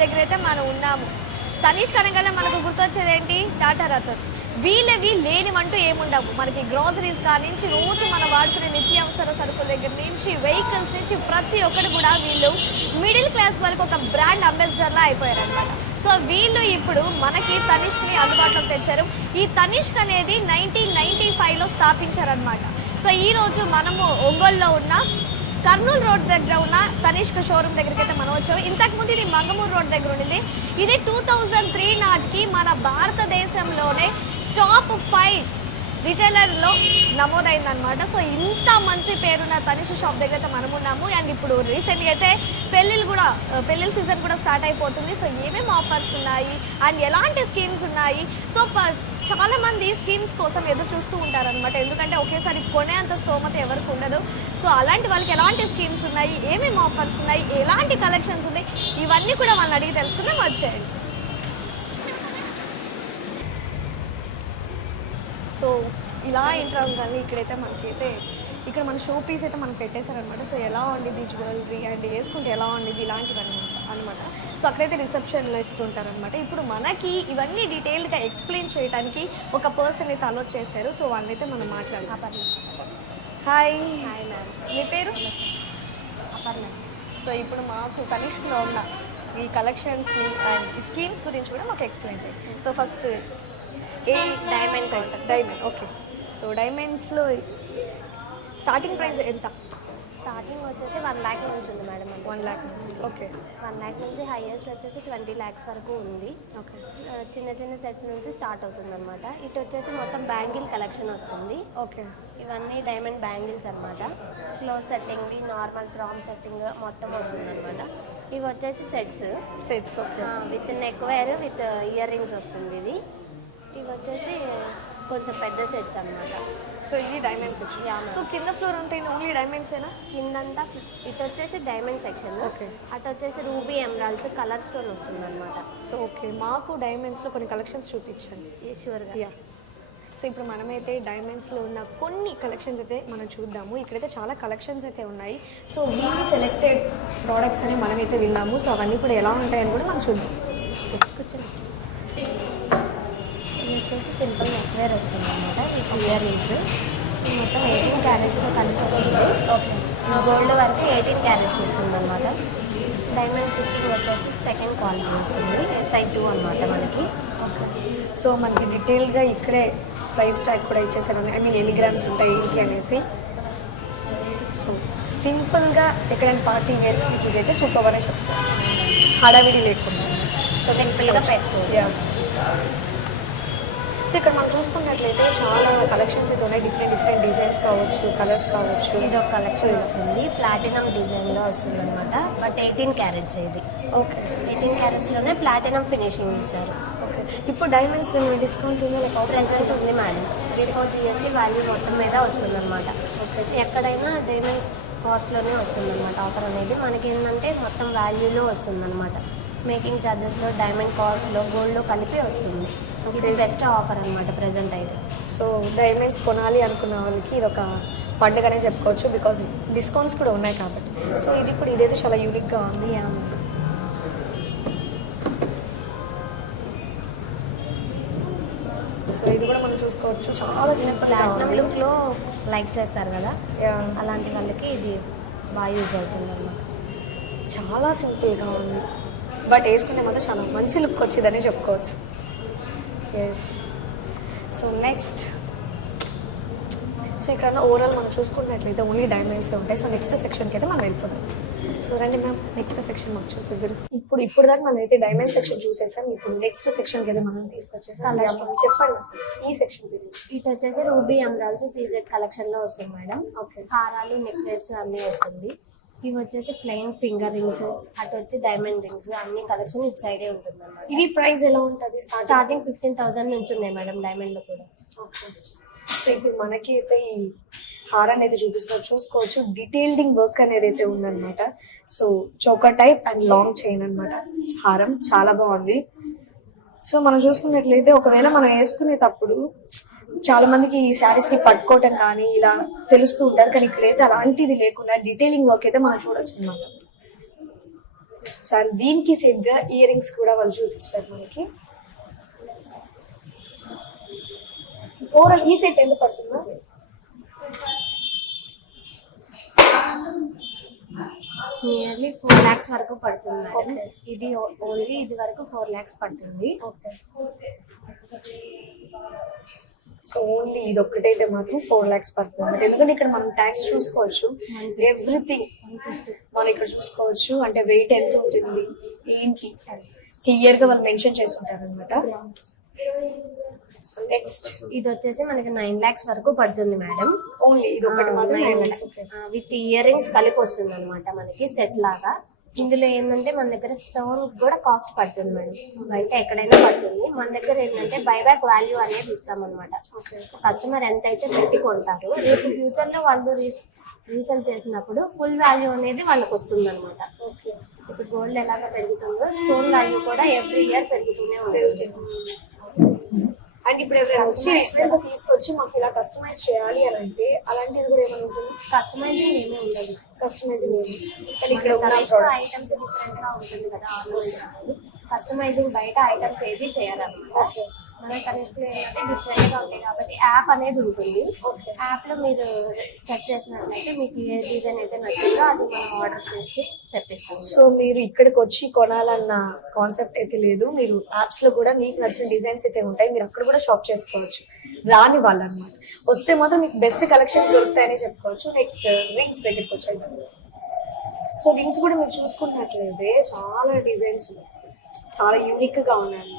దగ్గర అయితే మనం ఉన్నాము. తనిష్క్ అనగానే మనకు గుర్తొచ్చేది ఏంటి? టాటా రతన్. వీళ్ళవి లేనివంటూ ఏముండవు. మనకి గ్రోసరీస్ కానించి రోజు మనం వాడుకునే నిత్యావసర సరుకుల దగ్గర నుంచి వెహికల్స్ నుంచి ప్రతి ఒక్కటి కూడా వీళ్ళు మిడిల్ క్లాస్ వాళ్ళకి ఒక బ్రాండ్ అంబాసిడర్లా అయిపోయారు అనమాట. సో వీళ్ళు ఇప్పుడు మనకి తనిష్క్ని అందుబాటులోకి తెచ్చారు. ఈ తనిష్క్ అనేది 1995లో స్థాపించారనమాట. సో ఈరోజు మనము ఒంగోలులో ఉన్న కర్నూలు రోడ్ దగ్గర ఉన్న తనిష్క్ షోరూమ్ దగ్గరికి అయితే మనం వచ్చాము. ఇంతకుముందు ఇది మంగమూరు రోడ్ దగ్గర ఉండింది. ఇది 2003 నాటికి మన భారతదేశంలోనే టాప్ 5 రిటైలర్లో నమోదైందనమాట. సో ఇంత మంచి పేరున్న తనిష్క్ షాప్ దగ్గర అయితే మనం ఉన్నాము. అండ్ ఇప్పుడు రీసెంట్గా అయితే పెళ్ళిళ్ళ సీజన్ కూడా స్టార్ట్ అయిపోతుంది. సో ఏమేమి ఆఫర్స్ ఉన్నాయి అండ్ ఎలాంటి స్కీమ్స్ ఉన్నాయి, సో చాలామంది స్కీమ్స్ కోసం ఎదురు చూస్తూ ఉంటారనమాట. ఎందుకంటే ఒకేసారి కొనేంత స్తోమత ఎవరికి ఉండదు. సో అలాంటి వాళ్ళకి ఎలాంటి స్కీమ్స్ ఉన్నాయి, ఏమేమి ఆఫర్స్ ఉన్నాయి, ఎలాంటి కలెక్షన్స్ ఉన్నాయి, ఇవన్నీ కూడా వాళ్ళని అడిగి తెలుసుకుందాం. వచ్చేయండి. సో ఇలా ఎంటర్ అవ్వగానే ఇక్కడైతే మనకైతే ఇక్కడ మన షో పీస్ అయితే మనకు పెట్టేశారనమాట. సో ఎలా ఉండిద్ది జ్యువెలరీ అండ్ వేసుకుంటే ఎలా ఉండిద్ది ఇలాంటివన్నీ అనమాట. సో అక్కడైతే రిసెప్షన్లో ఇస్తుంటారనమాట. ఇప్పుడు మనకి ఇవన్నీ డీటెయిల్గా ఎక్స్ప్లెయిన్ చేయడానికి ఒక పర్సన్ అయితే అలౌట్ చేశారు. సో వాళ్ళైతే మనం మాట్లాడదాం. హాయ్. హాయ్ మ్యామ్, మీ పేరు? అపర్ణ. సో ఇప్పుడు మాకు తనిష్క్లో ఉన్న ఈ కలెక్షన్స్ని అండ్ ఈ స్కీమ్స్ గురించి కూడా మాకు ఎక్స్ప్లెయిన్ చేయండి. So first diamond. Okay. So డైమండ్స్లో స్టార్టింగ్ ప్రైస్ ఎంత? స్టార్టింగ్ వచ్చేసి 1 lakh నుంచి ఉంది మేడం. 1 lakh నుంచి. ఓకే. 1 lakh నుంచి హైయెస్ట్ వచ్చేసి 20 lakhs వరకు ఉంది. ఓకే. చిన్న చిన్న సెట్స్ నుంచి స్టార్ట్ అవుతుంది అనమాట. ఇటు వచ్చేసి మొత్తం బ్యాంగిల్ కలెక్షన్ వస్తుంది. ఓకే. ఇవన్నీ డైమండ్ బ్యాంగిల్స్ అనమాట. Close setting, normal cram setting మొత్తం వస్తుంది అనమాట. ఇవి వచ్చేసి sets with neck wire with ear rings వస్తుంది ఇది. ఇవి వచ్చేసి కొంచెం పెద్ద సెట్స్ అనమాట. సో ఇది డైమండ్ సెక్షన్. సో కింద ఫ్లోర్ ఉంటాయి ఓన్లీ డైమండ్సేనా? కిందంతా ఇటు వచ్చేసి డైమండ్ సెక్షన్. ఓకే. అటు వచ్చేసి రూబీ ఎమరాల్డ్స్ కలర్ స్టోన్ వస్తుంది అనమాట. సో ఓకే, మాకు డైమండ్స్లో కొన్ని కలెక్షన్స్ చూపించండి. షూర్గా. యా. సో ఇప్పుడు మనమైతే డైమండ్స్లో ఉన్న కొన్ని కలెక్షన్స్ అయితే మనం చూద్దాము. ఇక్కడైతే చాలా కలెక్షన్స్ అయితే ఉన్నాయి. సో వీళ్ళు సెలెక్టెడ్ ప్రోడక్ట్స్ అని మనమైతే విన్నాము. సో అవన్నీ కూడా ఎలా ఉంటాయని కూడా మనం చూద్దాం. కూర్చొని. ఇది వచ్చేసి సింపుల్ నెక్ వేర్ వస్తుంది అనమాట. With ear rings. ఇది మొత్తం 18 క్యారెట్స్తో కలిపి వస్తుంది. ఓకే. గోల్డ్ వరకు 18 క్యారెట్స్ వస్తుంది అనమాట. డైమండ్ ఫిట్టింగ్ వచ్చేసి సెకండ్ క్వాలిటీ వస్తుంది. SI2 అనమాట మనకి. సో మనకి డీటెయిల్గా ఇక్కడే ప్రైస్ ట్యాగ్ కూడా ఇచ్చేసారు. ఐ మీన్ ఎన్ని గ్రామ్స్ ఉంటాయి ఏంటి అనేసి. సో సింపుల్గా ఎక్కడైనా పార్టీ వేర్కి ఇట్లయితే సూపర్ అనే చెప్తాను, హడావిడి లేకుండా. సో సింపుల్గా పెట్టుకోవాలి. సో ఇక్కడ మనం చూసుకున్నట్లయితే చాలా కలెక్షన్స్ అయితే ఉన్నాయి. డిఫరెంట్ డిజైన్స్ కావచ్చు, కలర్స్ కావచ్చు. ఇది ఒక కలెక్షన్ వస్తుంది, ప్లాటినం డిజైన్లో వస్తుంది అనమాట. బట్ 18 క్యారెట్స్ ఇది. ఓకే. 18 క్యారెట్స్లోనే ప్లాటినం ఫినిషింగ్ ఇచ్చారు. ఓకే. ఇప్పుడు డైమండ్స్ డిస్కౌంట్ ఉందా? లేక ప్రెసెంట్ ఉంది మేడం. 3-4 GST వాల్యూ మొత్తం మీద వస్తుంది అనమాట. ఓకే. ఎక్కడైనా డైమండ్ కాస్ట్లోనే వస్తుంది అనమాట ఆఫర్ అనేది. మనకి ఏంటంటే మొత్తం వాల్యూలో వస్తుంది అనమాట. మేకింగ్ ఛార్జెస్లో, డైమండ్ కాస్ట్లో, గోల్డ్లో కలిపి వస్తుంది. ఇది బెస్ట్ ఆఫర్ అనమాట ప్రెసెంట్ అయితే. సో డైమండ్స్ కొనాలి అనుకున్న వాళ్ళకి ఇది ఒక పండుగనే చెప్పుకోవచ్చు, బికాస్ డిస్కౌంట్స్ కూడా ఉన్నాయి కాబట్టి. సో ఇది కూడా ఇదైతే చాలా యూనిక్గా ఉంది. సో ఇది కూడా మనం చూసుకోవచ్చు, చాలా సింపుల్. ప్లాటినం లుక్లో లైక్ చేస్తారు కదా, అలాంటి వాళ్ళకి ఇది బాగా యూజ్ అవుతుంది అన్నమాట. చాలా సింపుల్గా ఉంది, బట్ వేసుకుంటే మాత్రం చాలా మంచి లుక్ వచ్చిందని చెప్పుకోవచ్చు. ఎస్. సో నెక్స్ట్, సో ఇక్కడ ఓవరాల్ మనం చూసుకున్నట్లయితే ఓన్లీ డైమండ్సే ఉంటాయి. సో నెక్స్ట్ సెక్షన్కి అయితే మనం వెళ్ళిపోతాం. సో రండి మ్యామ్, నెక్స్ట్ సెక్షన్ మాకు చూపిద్దరు. ఇప్పుడు దాకా మనం అయితే డైమండ్ సెక్షన్ చూసేసాం. ఇప్పుడు నెక్స్ట్ సెక్షన్కి అయితే మనం తీసుకొచ్చేసాం. చెప్పండి అసలు ఈ సెక్షన్ గురించి. ఇటు వచ్చేసి రూబీ ఎమరాల్డ్స్ CZ కలెక్షన్లో వస్తుంది మేడం. ఓకే. హారాలు, నెక్ వేర్స్ అన్నీ వస్తుంది. ఇవి వచ్చేసి ప్లెయిన్ ఫింగర్ రింగ్స్, అటు వచ్చి డైమండ్ రింగ్స్, అన్ని కలెక్షన్ ఇటు సైడే ఉంటుంది అన్నమాట. ఇవి ప్రైస్ ఎలా ఉంటుంది? స్టార్టింగ్ 15,000 నుంచి ఉన్నాయి మేడం డైమండ్లో కూడా. ఓకే. సో ఇప్పుడు మనకి అయితే ఈ హారాన్ని అయితే చూపిస్తున్నారు, చూసుకోవచ్చు. డీటెయిల్డింగ్ వర్క్ అనేది అయితే ఉందన్నమాట. So choker type and long chain అనమాట హారం, చాలా బాగుంది. సో మనం చూసుకున్నట్లయితే ఒకవేళ మనం వేసుకునేటప్పుడు చాలా మందికి ఈ శారీస్ కి పట్టుకోవటం కానీ ఇలా తెలుస్తూ ఉంటారు, కానీ ఇక్కడైతే అలాంటిది లేకుండా డీటెయిలింగ్ వర్క్ అయితే మనం చూడొచ్చు అనమాట. సో అండ్ దీనికి సెట్గా ఇయర్ రింగ్స్ కూడా వాళ్ళు చూపించారు మనకి. ఓవరాల్ ఈ సెట్ ఎంత పడుతుందో? నియర్లీ 4 lakhs వరకు పడుతుంది మేడం. ఇది ఓన్లీ ఇది వరకు 4 lakhs పడుతుంది. ఓకే. సో ఓన్లీ ఇది ఒక్కటైతే మాత్రం 4 lakhs పడుతుంది. ఎందుకంటే ఇక్కడ మనం ట్యాక్స్ చూసుకోవచ్చు, ఎవ్రీథింగ్ మనం ఇక్కడ చూసుకోవచ్చు. అంటే వెయిట్ ఎంత ఉంటుంది ఏంటి క్లియర్ గా వాళ్ళు మెన్షన్ చేసి ఉంటారు అనమాట. సో నెక్స్ట్ ఇది వచ్చేసి మనకి 9 lakhs వరకు పడుతుంది మేడం. ఓన్లీ ఇది ఒకటి మాత్రం 9 lakhs. విత్ ఇయర్ రింగ్స్ కలిపి వస్తుంది అనమాట మనకి సెట్ లాగా. ఇందులో ఏంటంటే మన దగ్గర స్టోన్ కూడా కాస్ట్ పడుతుంది మేడం, బయట ఎక్కడైనా పడుతుంది. మన దగ్గర ఏంటంటే బైబ్యాక్ వాల్యూ అనేది ఇస్తాం అనమాట. కస్టమర్ ఎంత అయితే పెట్టి కొంటారు, రేపు ఫ్యూచర్ లో వాళ్ళు రీసేల్ చేసినప్పుడు ఫుల్ వాల్యూ అనేది వాళ్ళకి వస్తుంది అనమాట. ఇప్పుడు గోల్డ్ ఎలాగ పెరుగుతుందో స్టోన్ వాల్యూ కూడా ఎవ్రీ ఇయర్ పెరుగుతూనే ఉంటుంది. అండ్ ఇప్పుడు ఎవరైనా వచ్చి రిఫరెన్స్ తీసుకొచ్చి మాకు ఇలా కస్టమైజ్ చేయాలి అని అంటే అలాంటిది కూడా ఏమైనా ఉంటుంది? కస్టమైజింగ్ ఏమీ ఉండదు. కస్టమైజింగ్ ఏమి కానీ ఇక్కడ ఐటమ్స్ డిఫరెంట్ గా ఉంటుంది కదా ఆల్మోస్ట్. కస్టమైజింగ్ బయట ఐటమ్స్ ఏది చేయాలన్నమాట. మన కనిష్లో ఏంటంటే డిఫరెంట్ గా ఉంటాయి కాబట్టి యాప్ అనేది ఉంటుంది. యాప్ లో మీరు సెర్చ్ చేసినట్లయితే మీకు ఏ డిజైన్ అయితే నచ్చిందో అది మనం ఆర్డర్ చేసి తెప్పిస్తాం. సో మీరు ఇక్కడికి వచ్చి కొనాలన్న కాన్సెప్ట్ అయితే లేదు, మీరు యాప్స్ లో కూడా మీకు నచ్చిన డిజైన్స్ అయితే ఉంటాయి, మీరు అక్కడ కూడా షాప్ చేసుకోవచ్చు. రాని వాళ్ళు అనమాట వస్తే మాత్రం మీకు బెస్ట్ కలెక్షన్స్ దొరుకుతాయని చెప్పుకోవచ్చు. నెక్స్ట్ రింగ్స్ దగ్గరికి వచ్చాయి. సో రింగ్స్ కూడా మీరు చూసుకున్నట్లయితే చాలా డిజైన్స్ ఉన్నాయి, చాలా యూనిక్ గా ఉన్నాయి.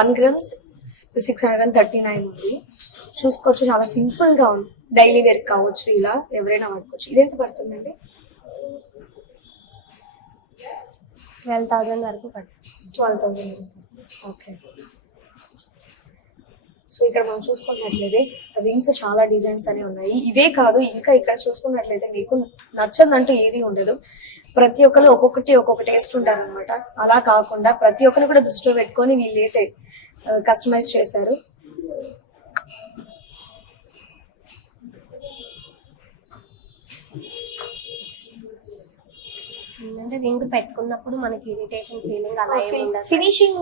1 grams 639 ఉంది. చూసుకోవచ్చు, చాలా సింపుల్ గా ఉంది. డైలీ వేర్ కావచ్చు, ఇలా ఎవరైనా వాడుకోవచ్చు. ఇదెంత పడుతుందండి? 12,000 వరకు పడుతుంది. 12,000. ఓకే. సో ఇక్కడ మనం చూసుకున్నట్లయితే రింగ్స్ చాలా డిజైన్స్ అనేవి ఉన్నాయి. ఇవే కాదు, ఇంకా ఇక్కడ చూసుకున్నట్లయితే మీకు నచ్చదంటూ ఏది ఉండదు. ప్రతి ఒక్కరు ఒక్కొక్క టేస్ట్ ఉంటారు అనమాట. అలా కాకుండా ప్రతి ఒక్కరు కూడా దృష్టిలో పెట్టుకొని వీళ్ళైతే కస్టమైజ్ చేశారు. అంటే రింగ్ పెట్టుకున్నప్పుడు మనకి ఇరిటేషన్ ఫీలింగ్ అలా ఫినిషింగ్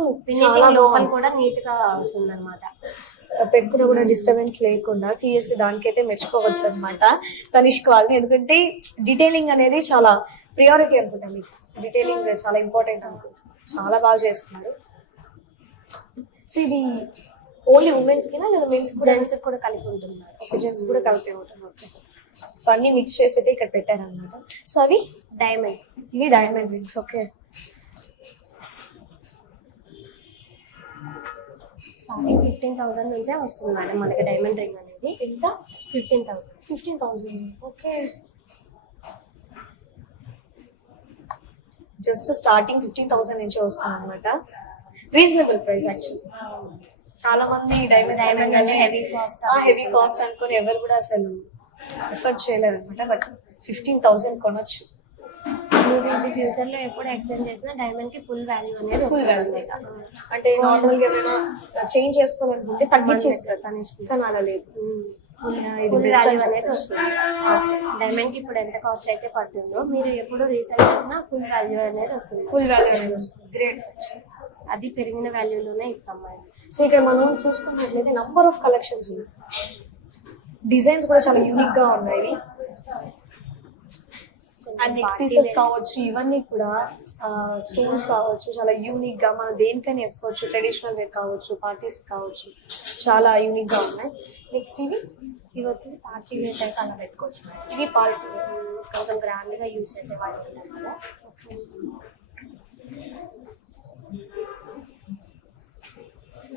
లోపల కూడా నీట్ గా వస్తుంది అనమాట. పెట్టుకున్న కూడా డిస్టర్బెన్స్ లేకుండా సీరియస్ గా దానికైతే మెచ్చుకోవచ్చు అనమాట తనిష్క్ వాళ్ళని. ఎందుకంటే డీటెయిలింగ్ అనేది చాలా ప్రియారిటీ అనుకుంటా, మీకు డీటెయిలింగ్ చాలా ఇంపార్టెంట్ అనుకుంటా. చాలా బాగా చేస్తున్నారు. సో ఇది ఓన్లీ ఉమెన్స్ కినా లేదా మెన్స్ కూడా? జెంట్స్ కూడా కలిపి ఉంటుంది. జెంట్స్ కూడా కలిపి ఉంటుంది. ఓకే. సో అన్ని మిక్స్ చేసి అయితే ఇక్కడ పెట్టారనమాట. సో అవి డైమండ్, ఇవి డైమండ్ రింగ్స్. ఓకే. స్టార్టింగ్ 15,000 నుంచే వస్తుంది మేడం మనకి డైమండ్ రింగ్ అనేది. ఎంత? 15,000. ఓకే. జస్ట్ స్టార్టింగ్ 15,000 నుంచే వస్తుంది అనమాట. Reasonable price actually. చాలా మంది డైమండ్ హెవీ కాస్ట్ అనుకుని ఎవరు కూడా అసలు ఎఫర్ట్ చేయలేరు అనమాట. బట్ 15,000 కొనొచ్చు. మీరు ఇది ఫ్యూచర్ లో ఎప్పుడు ఎక్స్చేంజ్ చేసినా డైమండ్ కి ఫుల్ వాల్యూ అనేది ఫుల్ వాల్యూ. అంటే నార్మల్ గా ఏమైనా చేంజ్ చేసుకోవాలనుకుంటే తగ్గించేస్తారు తనిష్క్, కానీ అలా లేదు. ఫుల్ వాల్యూ అనేది వస్తుంది. డైమండ్ కి ఇప్పుడు ఎంత కాస్ట్ అయితే పడుతుందో మీరు ఎప్పుడు రీసేల్ చేసినా ఫుల్ వాల్యూ అనేది వస్తుంది. ఫుల్ వాల్యూ అనేది వస్తుంది. గ్రేట్. అది పెరిగిన వాల్యూలోనే ఇస్తాం మేడం. సో ఇక్కడ మనం చూసుకున్నట్లయితే నంబర్ ఆఫ్ కలెక్షన్స్ ఉన్నాయి. డిజైన్స్ కూడా చాలా యూనిక్ గా ఉన్నాయి. అండ్ నెక్ పీసెస్ కావచ్చు, ఇవన్నీ కూడా స్టోన్స్ కావచ్చు, చాలా యూనిక్ గా మనం దేనికైనా వేసుకోవచ్చు. ట్రెడిషనల్ వేర్ కావచ్చు, పార్టీస్ కావచ్చు, చాలా యూనిక్ గా ఉన్నాయి. నెక్స్ట్ ఇవి వచ్చేసి పార్టీ వేర్ టైప్ అలా పెట్టుకోవచ్చు. ఇవి పార్టీ కొంచెం గ్రాండ్ గా యూజ్ చేసే వాళ్ళు కదా.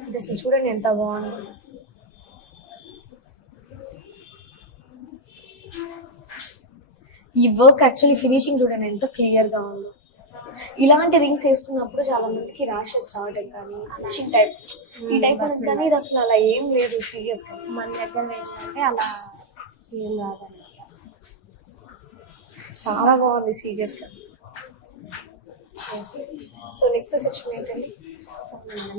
ఇది అసలు చూడండి ఎంత బాగుంది. ఈ వర్క్ యాక్చువల్లీ ఫినిషింగ్ చూడండి ఎంత క్లియర్ గా ఉందో. ఇలాంటి రింగ్స్ వేసుకున్నప్పుడు చాలా మందికి ర్యాషెస్ రావడం కానీ ఇచ్చింగ్ టైప్ ఈ టైప్ అనేది, కానీ ఇది అసలు అలా ఏం లేదు. సీరియస్ గా మన దగ్గర ఏంటంటే అలా ఏం రాదన్నమాట. చాలా బాగుంది సీరియస్ గా. సో నెక్స్ట్ సెక్షన్ ఏంటండి?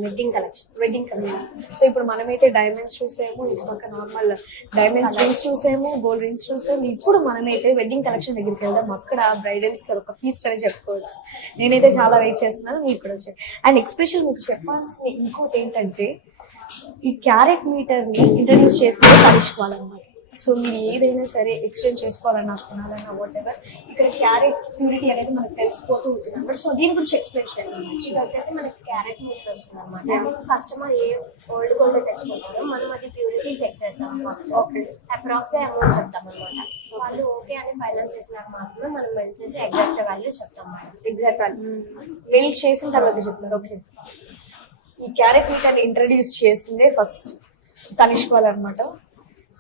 Wedding collection. Wedding collections. So ఇప్పుడు మనమైతే డైమండ్స్ చూసాము, ఇటు పక్క నార్మల్ డైమండ్స్ రింగ్స్ చూసాము, గోల్డ్ రింగ్స్ చూసాము. ఇప్పుడు మనమైతే వెడ్డింగ్ కలెక్షన్ దగ్గరికి వెళ్దాం. అక్కడ బ్రైడల్స్ కి ఒక ఫీస్ట్ అని చెప్పుకోవచ్చు. నేనైతే చాలా వెయిట్ చేస్తున్నాను, మీరు కూడా వచ్చాయి. అండ్ ఎక్స్పెషల్ మీకు చెప్పాల్సిన ఇంకోటి ఏంటంటే, ఈ క్యారెట్ మీటర్ ని ఇంట్రడ్యూస్ చేస్తే పరీక్షకోవాలన్నమాట. సో మీరు ఏదైనా సరే ఎక్స్చేంజ్ చేసుకోవాలన్నా కొనాలన్నా వాట్ ఎవర్, ఇక్కడ క్యారెట్ ప్యూరిటీ అనేది మనకు తెలిసిపోతూ ఉంటుంది అన్నమాట. సో దీని గురించి ఎక్స్ప్లెయిన్ చేయండి. ఇది వచ్చేసి మనకి క్యారెట్ మీటర్ వస్తుంది అనమాట. కస్టమర్ ఏ ఓల్డ్ గోల్డ్ తెచ్చుకుంటారో మనం అది ప్యూరిటీ చెక్ చేస్తాం ఫస్ట్. అప్రాక్స్ గా అమౌంట్ చెప్తాం అనమాట. వాళ్ళు ఓకే అని ఫైనల్ చేసినాక మాత్రమే మనం మెల్ట్ చేసి ఎగ్జాక్ట్ వాల్యూ చెప్తాం మేడం. ఎగ్జాక్ట్ వాల్యూ మెల్ట్ చేసిన తర్వాత చెప్తారు. ఓకే, ఈ క్యారెట్ మీటర్ ఇంట్రడ్యూస్ చేసిందే ఫస్ట్ తనిష్క్ వాళ్ళు అనమాట.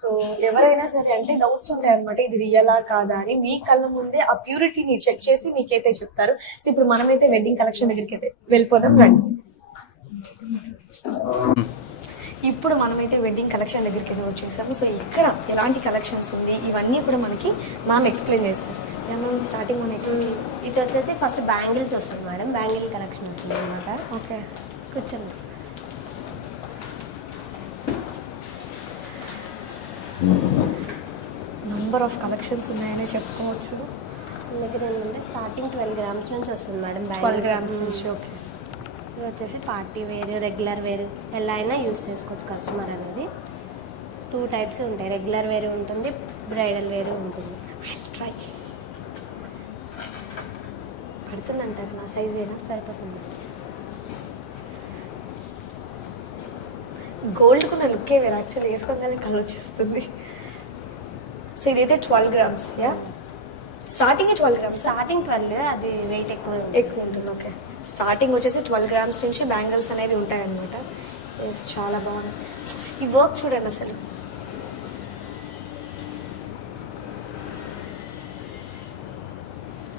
సో ఎవరైనా సరే అంటే డౌట్స్ ఉంటాయి అనమాట, ఇది రియలా కాదా అని. మీ కళ్ళ ముందే ఆ ప్యూరిటీని చెక్ చేసి మీకైతే చెప్తారు. సో ఇప్పుడు మనమైతే వెడ్డింగ్ కలెక్షన్ దగ్గరికి అయితే వెళ్ళిపోదాం రండి. ఇప్పుడు మనమైతే వెడ్డింగ్ కలెక్షన్ దగ్గరికి అయితే వచ్చేసాము. సో ఇక్కడ ఎలాంటి కలెక్షన్స్ ఉంది ఇవన్నీ కూడా మనకి మ్యామ్ ఎక్స్ప్లెయిన్ చేస్తారు. మ్యామ్ స్టార్టింగ్ మనకి ఇటు వచ్చేసి ఫస్ట్ బ్యాంగిల్స్ వస్తుంది మేడం. బ్యాంగిల్ కలెక్షన్ వస్తుంది అనమాట. ఓకే, కూర్చోండి. నంబర్ ఆఫ్ కలెక్షన్స్ ఉన్నాయని చెప్పుకోవచ్చు. మన దగ్గర ఏంటంటే స్టార్టింగ్ 12 grams నుంచి వస్తుంది మేడం. 12 grams నుంచి. ఓకే, ఇది వచ్చేసి పార్టీ వేరు, రెగ్యులర్ వేరు ఎలా అయినా యూస్ చేసుకోవచ్చు కస్టమర్ అనేది. 2 types ఉంటాయి, రెగ్యులర్ వేరు ఉంటుంది, బ్రైడల్ వేరు ఉంటుంది. ట్రై పడుతుందంటారు, నా సైజ్ ఏనా సరిపోతుంది. గోల్డ్ కూడా లుక్కే వేరు, యాక్చువల్లీ వేసుకోగానే కలర్ వచ్చేస్తుంది. సో ఇదైతే 12 grams. Yeah, starting 12 grams. Starting 12, అది వెయిట్ ఎక్కువ ఉంటుంది. ఓకే, స్టార్టింగ్ వచ్చేసి 12 grams నుంచి బ్యాంగిల్స్ అనేవి ఉంటాయి అన్నమాట. ఎస్, చాలా బాగుంది. ఈ వర్క్ చూడండి అసలు.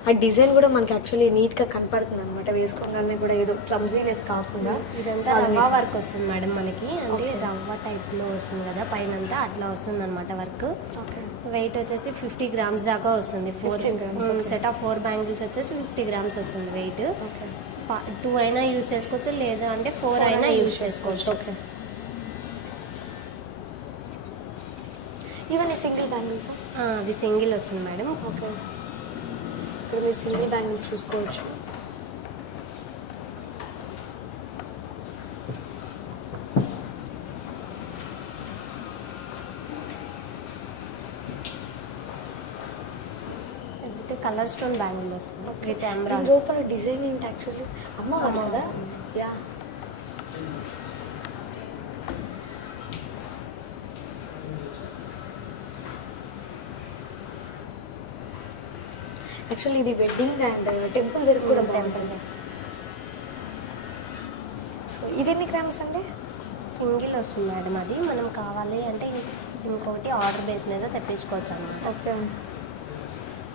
ఆ డిజైన్ కూడా మనకి యాక్చువల్లీ నీట్గా కనపడుతుంది అనమాట. వేసుకోగానే కూడా ఏదో క్లమ్జీనెస్ కాకుండా. ఇదంతా రవ్వ వర్క్ వస్తుంది మేడం మనకి. అంటే రవ్వ టైప్లో వస్తుంది కదా పైనంతా, అట్లా వస్తుంది అనమాట వర్క్. ఓకే, వెయిట్ వచ్చేసి 50 grams దాకా వస్తుంది. 15 grams, సెట్ ఆఫ్ 4 బ్యాంగిల్స్ వచ్చేసి 50 grams వస్తుంది వెయిట్. ఓకే, 2 అయినా యూస్ చేసుకోవచ్చు, లేదా అంటే 4 అయినా యూస్ చేసుకోవచ్చు. ఓకే, ఇవన్నీ సింగిల్ బ్యాంగిల్స్. అవి సింగిల్ వస్తుంది మేడం. ఓకే, ఇప్పుడు మీరు సింగిల్ బ్యాంగిల్స్ చూసుకోవచ్చు. అయితే కలర్ స్టోన్ బ్యాంగిల్ వస్తుంది విత్ దీని ఎమరాల్డ్స్. లోపల డిజైన్ ఏంటి యాక్చువల్లీ? అమ్మవారు కదా. యా, యాక్చువల్లీ ఇది వెడ్డింగ్ అండ్ టెంపుల్ వేర్ కూడా బాగుంటుంది. సో ఇది ఎన్ని గ్రామ్స్ అండి? సింగిల్ వస్తుంది మేడం. అది మనం కావాలి అంటే ఇంకోటి ఆర్డర్ బేస్ మీద తెప్పించుకోవచ్చు అన్నమాట. ఓకే,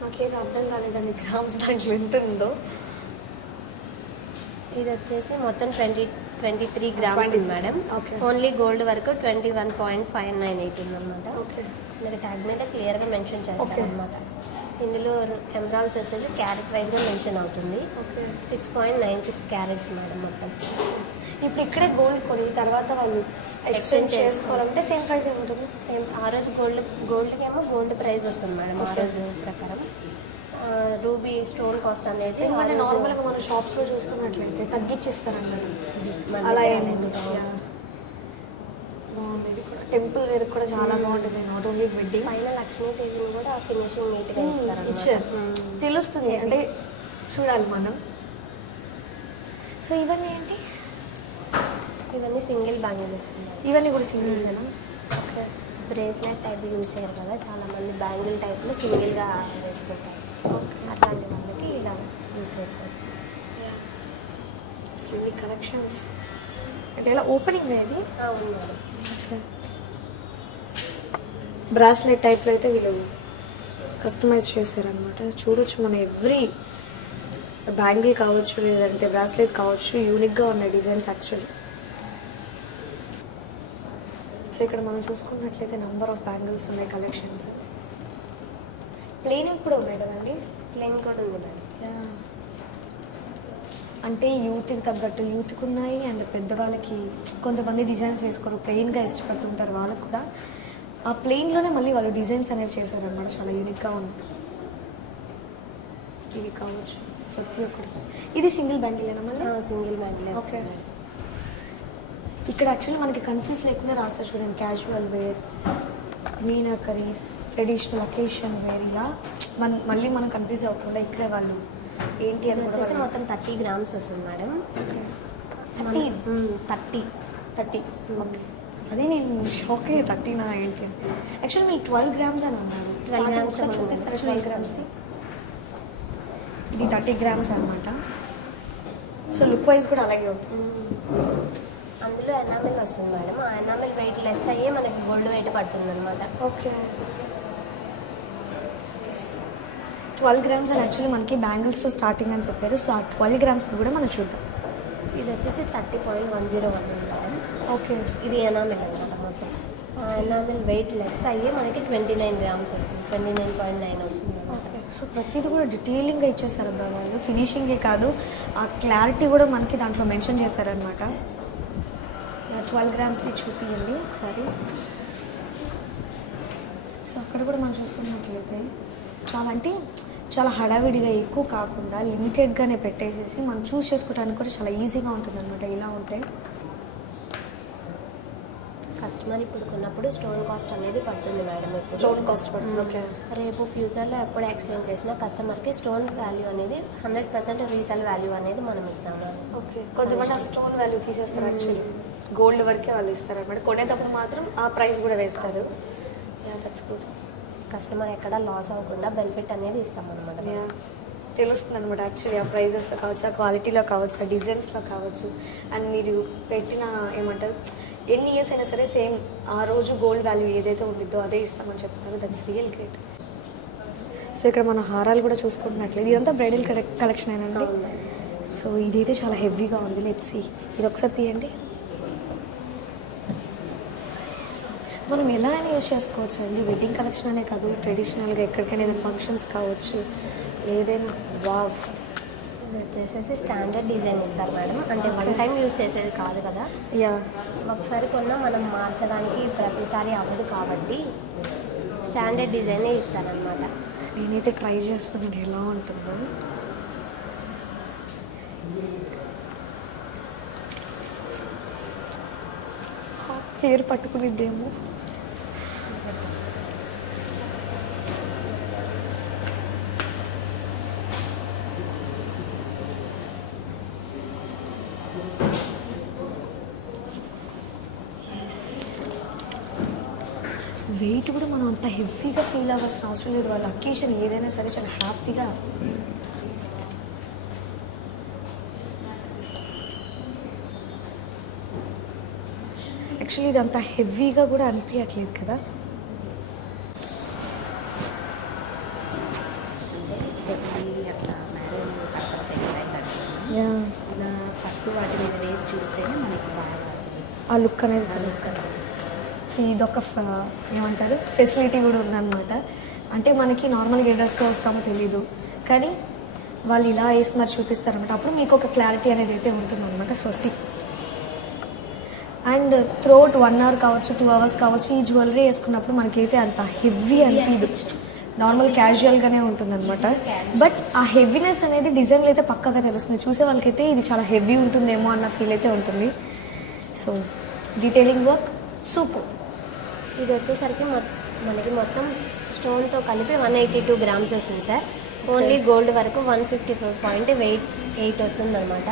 నాకేదో అర్థం కాలేదండి గ్రామ్స్ దాంట్లో ఎంత ఉందో. ఇది వచ్చేసి మొత్తం 23 grams ఉంది మేడం. ఓకే, ఓన్లీ గోల్డ్ వరకు 21.59 అవుతుంది అనమాట. ఓకే, మీరు ట్యాగ్ మీద క్లియర్గా మెన్షన్ చేస్తారు Okay. అనమాట. ఇందులో ఎమరాల్డ్స్ వచ్చేసి క్యారెట్ వైజ్గా మెన్షన్ అవుతుంది. ఓకే. 6.96 క్యారెట్స్ మేడం మొత్తం. ఇప్పుడు ఇక్కడే గోల్డ్ కొని తర్వాత వాళ్ళు ఎక్స్చేంజ్ చేసుకోవాలంటే సేమ్ ప్రైస్ ఉంటుంది. సేమ్ ఆ రోజు గోల్డ్కి ఏమో గోల్డ్ ప్రైస్ వస్తుంది మేడం ఆ రోజు ప్రకారం. రూబీ స్టోన్ కాస్ట్ అనేది ఎందుకంటే నార్మల్గా మన షాప్స్లో చూసుకున్నట్లయితే తగ్గించిస్తారన్నమాట. మన అలా దగ్గర ఏమి అనేది బాగుంది. టెంపుల్ వేర్ కూడా చాలా బాగుంటుంది, నాట్ ఓన్లీ వెడ్డింగ్. పైన లక్ష్మీదేవిని కూడా ఫినిషింగ్ నీట్గా ఇస్తారు ఇచ్చారు, తెలుస్తుంది అంటే చూడాలి మనం. సో ఇవన్నీ ఏంటి? ఇవన్నీ సింగిల్ బ్యాంగిల్ వస్తుంది. ఇవన్నీ కూడా సింగిల్సేనా? ఓకే, బ్రేస్లెట్ టైప్ యూస్ చేయరు కదా చాలామంది, బ్యాంగిల్ టైప్లో సింగిల్గా వేసుకుంటారు. అట్లాంటి వాళ్ళకి ఇలా యూస్ చేసుకోవచ్చు. సో ఇవి కలెక్షన్స్ అంటే ఎలా ఓపెనింగ్ అనేది అవును మేడం. బ్రాస్లెట్ టైప్లో అయితే వీళ్ళు కస్టమైజ్ చేశారనమాట. చూడొచ్చు మనం ఎవ్రీ బ్యాంగిల్ కావచ్చు లేదంటే బ్రాస్లెట్ కావచ్చు, యూనిక్గా ఉన్నాయి డిజైన్స్ యాక్చువల్లీ. సో ఇక్కడ మనం చూసుకున్నట్లయితే నెంబర్ ఆఫ్ బ్యాంగిల్స్ ఉన్నాయి, కలెక్షన్స్. ప్లెయిన్ కూడా ఉన్నాయి కదండి? ప్లెయిన్ కూడా ఉంది మేడం. అంటే యూత్కి తగ్గట్టు యూత్కి ఉన్నాయి అండ్ పెద్దవాళ్ళకి కొంతమంది డిజైన్స్ వేసుకోరు, ప్లెయిన్గా ఇష్టపడుతుంటారు. వాళ్ళకు కూడా ఆ ప్లెయిన్లోనే మళ్ళీ వాళ్ళు డిజైన్స్ అనేవి చేశారనమాట. చాలా యూనిక్గా ఉంది. ఇది కావచ్చు ప్రతి ఒక్కటి. ఇది సింగిల్ బ్యాంగిలేనా మళ్ళీ? Single bangle. ఓకే. ఇక్కడ యాక్చువల్లీ మనకి కన్ఫ్యూజ్ లేకుండా రాస్తారు చూడండి, casual wear, meenakaris, traditional occasion wear. ఇలా మళ్ళీ మనం కన్ఫ్యూజ్ అవ్వకుండా ఇక్కడే వాళ్ళు ఏంటి అని వచ్చేసి మొత్తం 30 grams వస్తుంది మేడం. 30. ఓకే. అదే నేను షాక్ అయ్యే 30 నా ఏంటి యాక్చువల్లీ మీరు 12 grams అని ఉన్నారు. 12 grams చూపిస్తారు 12 grams. ఇది 30 grams అనమాట. సో లుక్ వైజ్ కూడా అలాగే అవుతుంది. అందులో ఎనామిల్ వస్తుంది మేడం. ఆ ఎనామిల్ వెయిట్ లెస్ అయ్యే మనకి గోల్డ్ వెయిట్ పడుతుంది అనమాట. ఓకే. 12 grams అని యాక్చువల్లీ మనకి బ్యాంగిల్స్తో స్టార్టింగ్ అని చెప్పారు. సో ఆ 12 grams కూడా మనం చూద్దాం. ఇది వచ్చేసి 30.101 మేడం. ఓకే. ఇది ఎనామిల్ అనమాట మొత్తం. ఆ ఎనామిల్ వెయిట్ లెస్ అయ్యి మనకి 29 grams వస్తుంది, 29.9 వస్తుంది. ఓకే. సో ప్రతిదీ కూడా డీటెయిలింగ్గా ఇచ్చేసారు అబ్బా వాళ్ళు. ఫినిషింగే కాదు, ఆ క్లారిటీ కూడా మనకి దాంట్లో మెన్షన్ చేశారనమాట. 12 grams చూపియండి ఒకసారి. సో అక్కడ కూడా మనం చూసుకున్నట్లయితే చాలా హడావిడిగా ఎక్కువ కాకుండా లిమిటెడ్గానే పెట్టేసేసి మనం చూస్ చేసుకోవడానికి కూడా చాలా ఈజీగా ఉంటుంది అనమాట. ఇలా ఉంటే కస్టమర్ ఇప్పుడు కొన్నప్పుడు స్టోన్ కాస్ట్ అనేది పడుతుంది మేడం. స్టోన్ కాస్ట్ పడుతుంది. ఓకే. రేపు ఫ్యూచర్లో ఎప్పుడు ఎక్స్చేంజ్ చేసినా కస్టమర్కి స్టోన్ వాల్యూ అనేది 100% రీసేల్ వాల్యూ అనేది మనం ఇస్తాము. ఓకే. కొంతమంది ఆ స్టోన్ వాల్యూ తీసేస్తారు యాక్చువల్లీ, గోల్డ్ వరకే వాళ్ళు ఇస్తారు అనమాట. కొనేటప్పుడు మాత్రం ఆ ప్రైస్ కూడా వేస్తారు. That's good. కస్టమర్ ఎక్కడ లాస్ అవ్వకుండా బెనిఫిట్ అనేది ఇస్తాం అనమాట. తెలుస్తుంది అనమాట యాక్చువల్లీ ఆ ప్రైజెస్లో కావచ్చు, ఆ క్వాలిటీలో కావచ్చు, ఆ డిజైన్స్లో కావచ్చు. అండ్ మీరు పెట్టిన ఏమంటారు ఎన్ని ఇయర్స్ అయినా సరే సేమ్ ఆ రోజు గోల్డ్ వాల్యూ ఏదైతే ఉండిద్దో అదే ఇస్తామని చెప్తారు. That's real great. సో ఇక్కడ మన హారాలు కూడా చూసుకుంటున్నట్లేదు. ఇదంతా బ్రైడల్ కలెక్షన్ అయినండి. సో ఇదైతే చాలా హెవీగా ఉంది. Let's see. ఇది ఒకసారి తీయండి. మనం ఎలా అయినా యూజ్ చేసుకోవచ్చు అండి. వెడ్డింగ్ కలెక్షన్ అనే కాదు, ట్రెడిషనల్గా ఎక్కడికైనా ఏదైనా ఫంక్షన్స్ కావచ్చు, ఏదైనా. వావ్. ఇది వచ్చేసేసి స్టాండర్డ్ డిజైన్ ఇస్తారు మేడం. అంటే వన్ టైం యూజ్ చేసేది కాదు కదా. యా. ఒకసారి కొన్నా మనం మార్చడానికి ప్రతిసారి అవ్వదు కాబట్టి స్టాండర్డ్ డిజైనే ఇస్తారనమాట. నేనైతే ట్రై చేస్తున్నాను ఎలా ఉంటుందో. హెయిర్ పట్టుకునిద్దేమో. వెయిట్ కూడా మనం అంత హెవీగా ఫీల్ అవ్వాల్సిన అవసరం లేదు. వాళ్ళ అకేషన్ ఏదైనా సరే చాలా హ్యాపీగా. యాక్చువల్లీ ఇది అంత హెవీగా కూడా అనిపించట్లేదు కదా. తక్కువ వాటి మీద వేసి చూస్తేనే మనకి బాగా ఆ లుక్ అనేది తెలుస్తుంది. సో ఇదొక ఏమంటారు ఫెసిలిటీ కూడా ఉందన్నమాట. అంటే మనకి నార్మల్గా ఏ డ్రెస్లో వస్తామో తెలీదు, కానీ వాళ్ళు ఇలా వేసి మరి చూపిస్తారనమాట. అప్పుడు మీకు ఒక క్లారిటీ అనేది అయితే ఉంటుందన్నమాట. సో సి అండ్ త్రోట్ 1 hour కావచ్చు, 2 hours కావచ్చు, ఈ జ్యువెలరీ వేసుకున్నప్పుడు మనకైతే అంత హెవీ అనిపించదు. నార్మల్ క్యాజువల్గానే ఉంటుందన్నమాట. బట్ ఆ హెవీనెస్ అనేది డిజైన్లో అయితే పక్కాగా తెలుస్తుంది. చూసే వాళ్ళకైతే ఇది చాలా హెవీ ఉంటుందేమో అన్న ఫీల్ అయితే ఉంటుంది. So detailing work super. ఇది వచ్చేసరికి మనకి మొత్తం స్టోన్తో కలిపి 182 grams వస్తుంది సార్. ఓన్లీ గోల్డ్ వరకు 154.8 వస్తుంది అనమాట.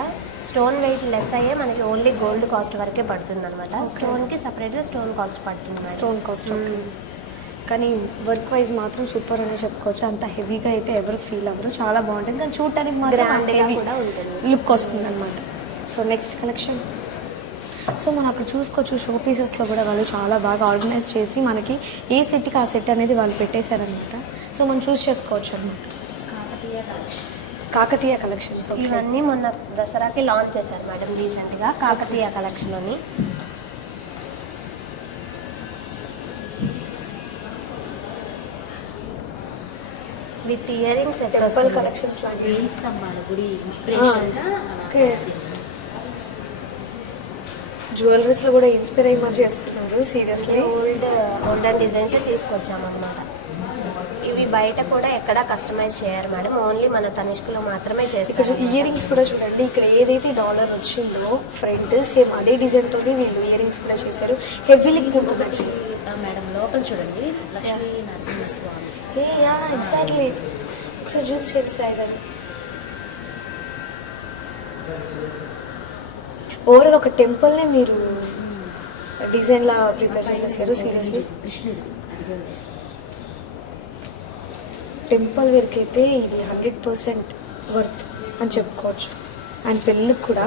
స్టోన్ వెయిట్ లెస్ అయ్యే మనకి ఓన్లీ గోల్డ్ కాస్ట్ వరకే పడుతుంది అనమాట. స్టోన్కి సపరేట్గా స్టోన్ కాస్ట్ పడుతుంది. స్టోన్ కాస్ట్ కానీ వర్క్ వైజ్ మాత్రం సూపర్ అనే చెప్పుకోవచ్చు. అంత హెవీగా అయితే ఎవరు ఫీల్ అవ్వరు. చాలా బాగుంటుంది. కానీ చూడటానికి మాత్రం గ్రాండ్గా కూడా ఉంటుంది, లుక్ వస్తుంది అనమాట. So next collection. సో మనం అక్కడ చూసుకోవచ్చు షో పీసెస్లో కూడా వాళ్ళు చాలా బాగా ఆర్గనైజ్ చేసి మనకి ఏ సెట్కి ఆ సెట్ అనేది వాళ్ళు పెట్టేశారనమాట. సో మనం చూస్ చేసుకోవచ్చు అనమాట. కాకతీయ కలెక్షన్స్ ఇవన్నీ మొన్న దసరాకి లాంచ్ చేశారు మేడం రీసెంట్గా కాకతీయ కలెక్షన్లోని. With ear rings set temple వస్తుంది. కలెక్షన్స్ లాగా. వేయి స్తంభాల గుడి ఇన్స్పిరేషన్గా ఓకే. జ్యువెలరీస్లో కూడా ఇన్స్పైర్ అయ్యి మరి చేస్తున్నారు సీరియస్లీ. Olden designs తీసుకొచ్చామన్నమాట. ఇవి బయట కూడా ఎక్కడ కస్టమైజ్ చేయరు మేడం, ఓన్లీ మన తనిష్కలో మాత్రమే ఇక్కడ చేస్తారు. ఇయర్ రింగ్స్ కూడా చూడండి, ఇక్కడ ఏదైతే డాలర్ వచ్చిందో ఫ్రంట్ సేమ్ అదే డిజైన్ తోటి వీళ్ళు ఇయర్ రింగ్స్ కూడా చేశారు. హెవీ లింక్ ఉంటుంది యాక్చువల్లీ. మేడం లోపల చూడండి లక్ష్మీ నరసింహస్వామి. ఎగ్జాక్ట్లీ. ఒకసారి జూమ్ చేయండి సాయి గారు. ఓవరాల్ ఒక టెంపుల్నే మీరు డిజైన్లా ప్రిపేర్ చేసేసారు సీరియస్లీ. కృష్ణుడు అడిగారు. టెంపుల్ వేర్కి అయితే ఇది 100% వర్త్ అని చెప్పుకోవచ్చు. అండ్ పెళ్ళికి కూడా.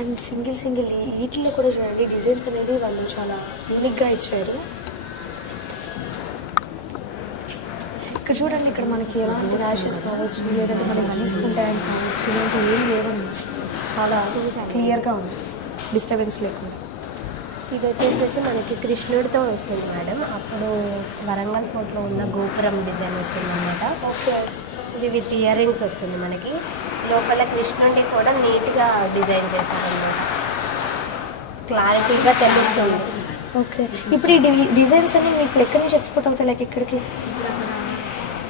అండ్ సింగిల్ వీటిల్లో కూడా చూడండి డిజైన్స్ అనేది వాళ్ళు చాలా యూనిక్గా ఇచ్చారు. ఇక్కడ చూడండి, ఇక్కడ మనకి ఎలాంటి ర్యాషెస్ కావచ్చు, లేదంటే మనకి తీసుకుంటాయని కావచ్చు, ఇలాంటి ఏం లేవన్నమాట. చాలా క్లియర్గా ఉంది, డిస్టర్బెన్స్ లేకుండా. ఇది వచ్చేసేసి మనకి కృష్ణుడితో వస్తుంది మేడం. అప్పుడు వరంగల్ ఫోర్ట్లో ఉన్న గోపురం డిజైన్ వస్తుంది అనమాట. ఓకే. ఇది విత్ ఇయర్ రింగ్స్ వస్తుంది మనకి. లోపల కృష్ణుడి కూడా నీట్గా డిజైన్ చేశారనమాట, క్లారిటీగా తెలుస్తుంది. ఓకే. ఇప్పుడు ఈ డిజైన్స్ అన్ని మీకు ఎక్కడి నుంచి ఎక్స్పోర్ట్ అవుతాయి, లైక్ ఇక్కడికి? ఇప్పుడు మన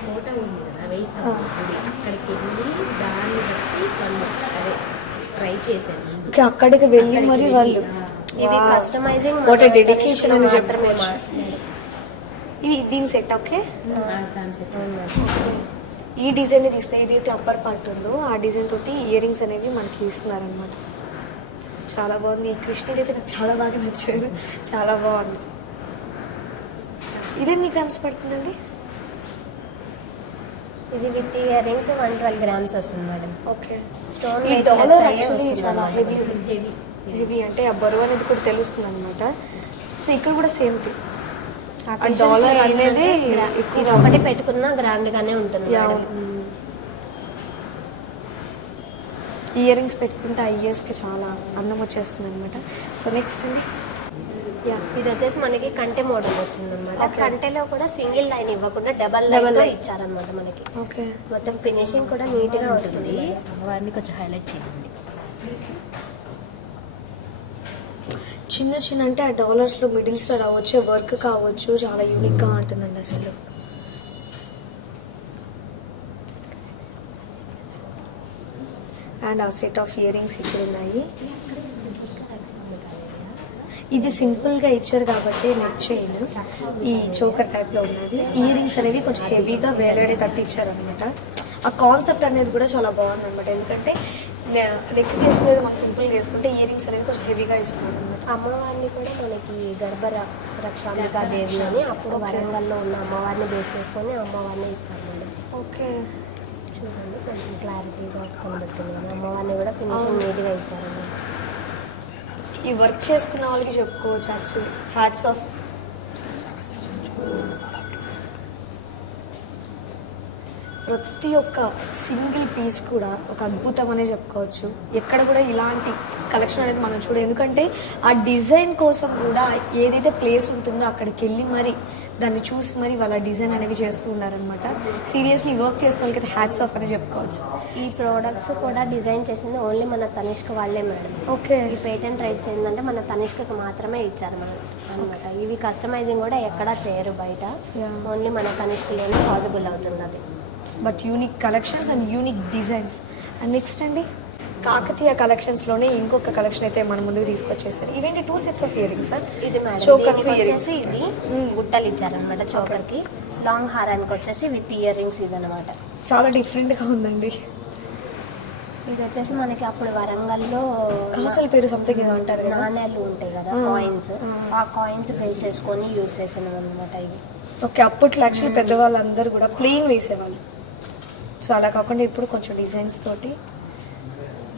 కోట ఉంది కదా వేయి స్తంభాల గుడి, అక్కడికి వెళ్ళి దాన్ని బట్టి వాళ్ళు అదే ట్రై చేశారు. ఓకే, అక్కడికి వెళ్ళి మరి వాళ్ళు ఇవి కస్టమైజింగ్ వాట్ ఏ డెడికేషన్ అని మాత్రమే చెప్పవచ్చు. ఇవి దీని సెట్. ఓకే. కాన్సెప్ట్ ఈ డిజైన్ తీసుకుని ఏదైతే అప్పర్ పార్ట్ ఉందో ఆ డిజైన్ తోటి ఇయర్ రింగ్స్ అనేవి మనకి ఇస్తున్నారనమాట. చాలా బాగుంది. ఈ కృష్ణుడు అయితే నాకు చాలా బాగా నచ్చారు, చాలా బాగుంది. ఇది ఎన్ని గ్రామ్స్ పడుతుందండి? ఇది విత్ ఇయర్ రింగ్స్ 112 గ్రామ్స్ వస్తుంది మేడం. ఓకే. స్టోన్ ఈ వెయిట్ డాలర్ యాక్చువల్లీ చాలా హెవీ. హెవీ హెవీ అంటే ఆ బరువు అనేది కూడా తెలుస్తుంది అనమాట. సో ఇక్కడ కూడా సేమ్ థింగ్. డాలర్ అనేది ఇది ఒకటి పెట్టుకున్నా గ్రాండ్ గానే ఉంటుంది మేడం. ఇయర్ రింగ్స్ పెట్టుకుంటే ఆ ఇయర్స్కి చాలా అందం వచ్చేస్తుంది అనమాట. సో నెక్స్ట్ అండి, ఇది వచ్చేసి మనకి కంటె మోడల్ వస్తుంది అనమాట. Okay. కంటెలో కూడా సింగిల్ లైన్ ఇవ్వకుండా డబల్ Double లైన్ line. ఇచ్చారనమాట మనకి. ఓకే. మొత్తం ఫినిషింగ్ కూడా నీట్ గా వస్తుంది. అమ్మవారిని కొంచెం హైలైట్ చేయండి. చిన్న అంటే ఆ డాలర్స్లో మిడిల్స్లో అలా వచ్చే వర్క్ కావచ్చు, చాలా యూనిక్గా ఉంటుందండి అసలు. అండ్ ఆ సెట్ ఆఫ్ ఇయర్ రింగ్స్ ఇక్కడ ఉన్నాయి. ఇది సింపుల్గా ఇచ్చారు కాబట్టి నెక్ చైన్ ఈ చోకర్ టైప్లో ఉన్నది. ఇయర్ రింగ్స్ అనేవి కొంచెం హెవీగా వేలాడేటట్టు ఇచ్చారనమాట. ఆ కాన్సెప్ట్ అనేది కూడా చాలా బాగుందన్నమాట. ఎందుకంటే నెక్ వేసుకునేది మనం సింపుల్గా వేసుకుంటే ఇయర్ రింగ్స్ అనేవి కొంచెం హెవీగా ఇస్తున్నారు అనమాట. అమ్మవారిని కూడా మనకి రక్షాంబికా దేవి అని అప్పుడు వరంగల్లో ఉన్న అమ్మవారిని బేస్ చేసుకొని అమ్మవారిని ఇస్తారు మేడం. ఓకే. చూడండి కొంచెం క్లారిటీగా కనబడుతుంది కదా. అమ్మవారిని కూడా ఫినిషింగ్ నీట్గా ఇచ్చారన్నమాట. ఈ వర్క్ చేసుకున్న వాళ్ళకి చెప్పుకోవచ్చు యాక్చువల్లీ హ్యాట్స్ ఆఫ్. ప్రతి ఒక్క సింగిల్ పీస్ కూడా ఒక అద్భుతం అనే చెప్పుకోవచ్చు. ఎక్కడ కూడా ఇలాంటి కలెక్షన్ అనేది మనం చూడ, ఎందుకంటే ఆ డిజైన్ కోసం కూడా ఏదైతే ప్లేస్ ఉంటుందో అక్కడికి వెళ్ళి మరి దాన్ని చూసి మరి వాళ్ళ డిజైన్ అనేవి చేస్తూ ఉన్నారనమాట. సీరియస్లీ వర్క్ చేసుకున్న వాళ్ళకైతే హ్యాట్స్ ఆఫ్ అనే చెప్పుకోవచ్చు. ఈ ప్రోడక్ట్స్ కూడా డిజైన్ చేసింది ఓన్లీ మన తనిష్క వాళ్ళే మేడం. ఓకే. ఈ పేటెంట్ రైట్స్ ఏంటంటే మన తనిష్కకు మాత్రమే ఇచ్చారు మనం అనమాట. ఇవి కస్టమైజింగ్ కూడా ఎక్కడా చేయరు బయట, ఓన్లీ మన తనిష్కలోనే పాసిబుల్ అవుతుంది అది. But unique collections and unique designs. And next అండి, కాకతీయ కలెక్షన్స్లోనే ఇంకొక కలెక్షన్ అయితే మన ముందుకు తీసుకొచ్చేసారు. ఇవేంటి 2 sets of ear rings sir? ఇది మేడం చోకర్స్ దీనికి వచ్చేసి ఇది బుట్టలు ఇచ్చారనమాట చోకర్కి. లాంగ్ హారానికి వచ్చేసి విత్ ఇయర్ రింగ్స్ ఇది అనమాట. చాలా డిఫరెంట్గా ఉందండి. ఇది వచ్చేసి మనకి అప్పుడు వరంగల్లో కాసుల పేరు సంథింగ్ ఏదో అంటారు కదా, నాణ్యాలు ఉంటాయి కదా కాయిన్స్, ఆ కాయిన్స్ బేస్ చేసుకొని యూజ్ చేసినవి అనమాట ఇవి. ఓకే. అప్పట్లో యాక్చువల్లీ పెద్దవాళ్ళందరూ కూడా ప్లెయిన్ వేసేవాళ్ళు. సో అలా కాకుండా ఇప్పుడు కొంచెం డిజైన్స్ తోటి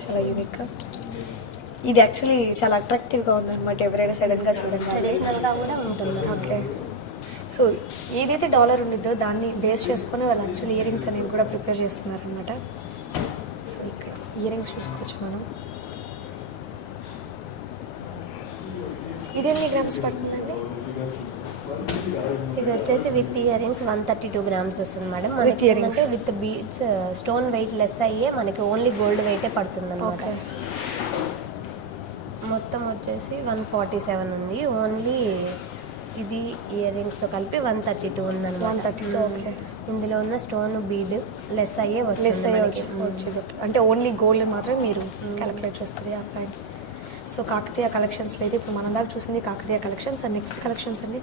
చాలా యూనిక్గా. ఇది యాక్చువల్లీ చాలా అట్రాక్టివ్గా ఉందన్నమాట. ఎవరైనా సడన్గా చూడండి. ట్రెడిషనల్గా కూడా ఉంటుంది. ఓకే. సో ఏదైతే డాలర్ ఉండిద్దో దాన్ని బేస్ చేసుకొని వాళ్ళు యాక్చువల్లీ ఇయర్ రింగ్స్ అనేవి కూడా ప్రిపేర్ చేస్తున్నారు అనమాట. సో ఇక్కడ ఇయర్ రింగ్స్ చూసుకోవచ్చు మనం. ఇది ఎన్ని గ్రామ్స్ పడుతుందండి? ఇది వచ్చేసి విత్ ఇయర్ రింగ్స్ 132 గ్రామ్స్ వస్తుంది మేడం. With మనకి earrings. ఏంటంటే with beads stone weight less అయ్యే మనకి ఓన్లీ గోల్డ్ వెయిటే పడుతుంది అనమాట. ఓకే. మొత్తం వచ్చేసి 147 ఉంది. ఓన్లీ ఇది ఇయర్ రింగ్స్తో కలిపి 132 ఉందన్నమాట. 132, ఓకే. ఇందులో ఉన్న స్టోన్ బీడ్ లెస్ అయ్యే లెస్ వస్తుంది అయ్యే మనకి. వచ్చేది అంటే ఓన్లీ గోల్డ్ మాత్రమే మీరు క్యాలిక్యులేట్ చేస్తారు ఆ ప్యాంట్. సో కాకతీయ కలెక్షన్స్లో అయితే ఇప్పుడు మనం దాకా చూసింది Kakatiya collections. And next collections అండి.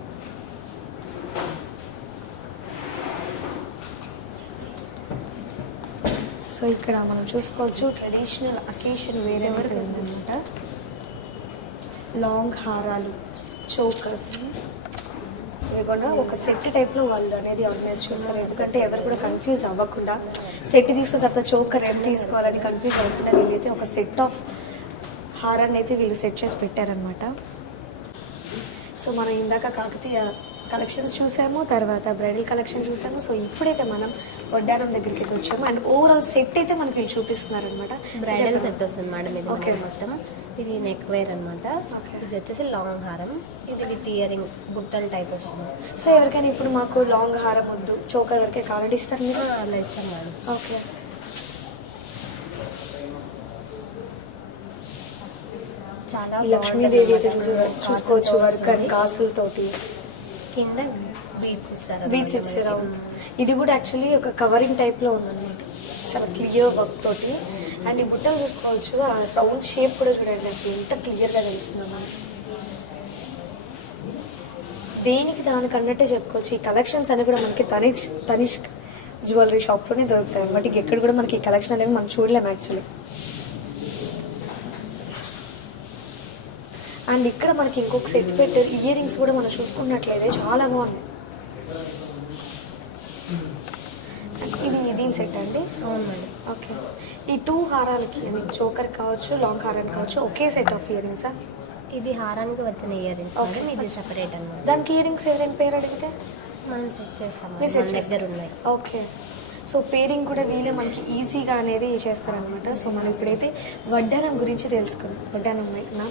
సో ఇక్కడ మనం చూసుకోవచ్చు ట్రెడిషనల్ అకేషన్ వేరే ఉందన్నమాట. లాంగ్ హారాలు, చోకర్స్, ఇవి కూడా ఒక సెట్ టైప్లో వాళ్ళు అనేది ఆర్గనైజ్ చేస్తారు. ఎందుకంటే ఎవరు కూడా కన్ఫ్యూజ్ అవ్వకుండా సెట్ తీసుకున్న తర్వాత చోకర్ ఎంత తీసుకోవాలని కన్ఫ్యూజ్ అవ్వకుండా వీళ్ళైతే ఒక సెట్ ఆఫ్ హారాన్ని అయితే వీళ్ళు సెట్ చేసి పెట్టారనమాట. సో మనం ఇందాక కాకతీయ కలెక్షన్స్ చూసాము, తర్వాత బ్రైడల్ కలెక్షన్ చూసాము. సో ఇప్పుడైతే మనం వడ్డానం దగ్గరికి అయితే వచ్చాము. అండ్ ఓవరాల్ సెట్ అయితే మనకి వీళ్ళు చూపిస్తున్నారు అనమాట. బ్రైడల్ సెట్ వస్తుంది మేడం ఇది. ఓకే. మొత్తం ఇది నెక్ వేర్ అనమాట. ఓకే. ఇది వచ్చేసి లాంగ్ హారం, ఇది విత్ ఇయర్ రింగ్ బుట్టన్ టైప్ వస్తుంది. సో ఎవరికైనా ఇప్పుడు మాకు లాంగ్ హారం వద్దు, చోకర్ వరకే కావాలంటే ఇస్తారు మీరు? అలా ఇస్తాం మేడం. ఓకే. చాలా లక్ష్మీదేవి అయితే బాగుంటుంది. చూసుకోవచ్చు కాసులతో వర్క్ అండ్ వస్తుంది. కాసులతోటి కింద బీడ్స్ ఇస్తారు. బీచ్ ఇచ్చారు. ఇది కూడా యాక్చువల్లీ ఒక కవరింగ్ టైప్లో ఉందన్నమాట. చాలా క్లియర్ వర్క్ తోటి. అండ్ ఈ బుట్టలు చూసుకోవచ్చు, ఆ రౌండ్ షేప్ కూడా చూడండి అసలు ఎంత క్లియర్గా తెలుస్తుంది మనకి. దేనికి దానికి అన్నట్టే చెప్పుకోవచ్చు. ఈ కలెక్షన్స్ అనేవి కూడా మనకి తనిష్క్ జ్యువెలరీ షాప్లోనే దొరుకుతాయి అనమాట. ఎక్కడ కూడా మనకి ఈ కలెక్షన్ అనేవి మనం చూడలేము యాక్చువల్లీ. అండ్ ఇక్కడ మనకి ఇంకొక సెట్ పెట్టారు. ఇయర్ రింగ్స్ కూడా మనం చూసుకున్నట్లయితే చాలా బాగున్నాయి. ఇది దీని సెట్ అండి. అవును మేడం. ఓకే. ఈ 2 హారాలకి చోకర్ కావచ్చు, లాంగ్ హారానికి కావచ్చు, ఒకే సెట్ ఆఫ్ ఇయర్ రింగ్సా? ఇది హారానికి వచ్చిన ఇయర్ రింగ్స్. ఓకే. ఇది సెపరేట్ అనమాట. దానికి ఇయర్ రింగ్స్ ఎవరైనా పేరు అడిగితే మనం సెట్ చేస్తాం. మీరు మన సెట్ దగ్గర ఉన్నాయి. ఓకే. సో పేరింగ్ కూడా వీళ్ళే మనకి ఈజీగా అనేది చేస్తారనమాట. సో మనం ఇప్పుడైతే వడ్డానం గురించి తెలుసుకుందాం. వడ్డానం నా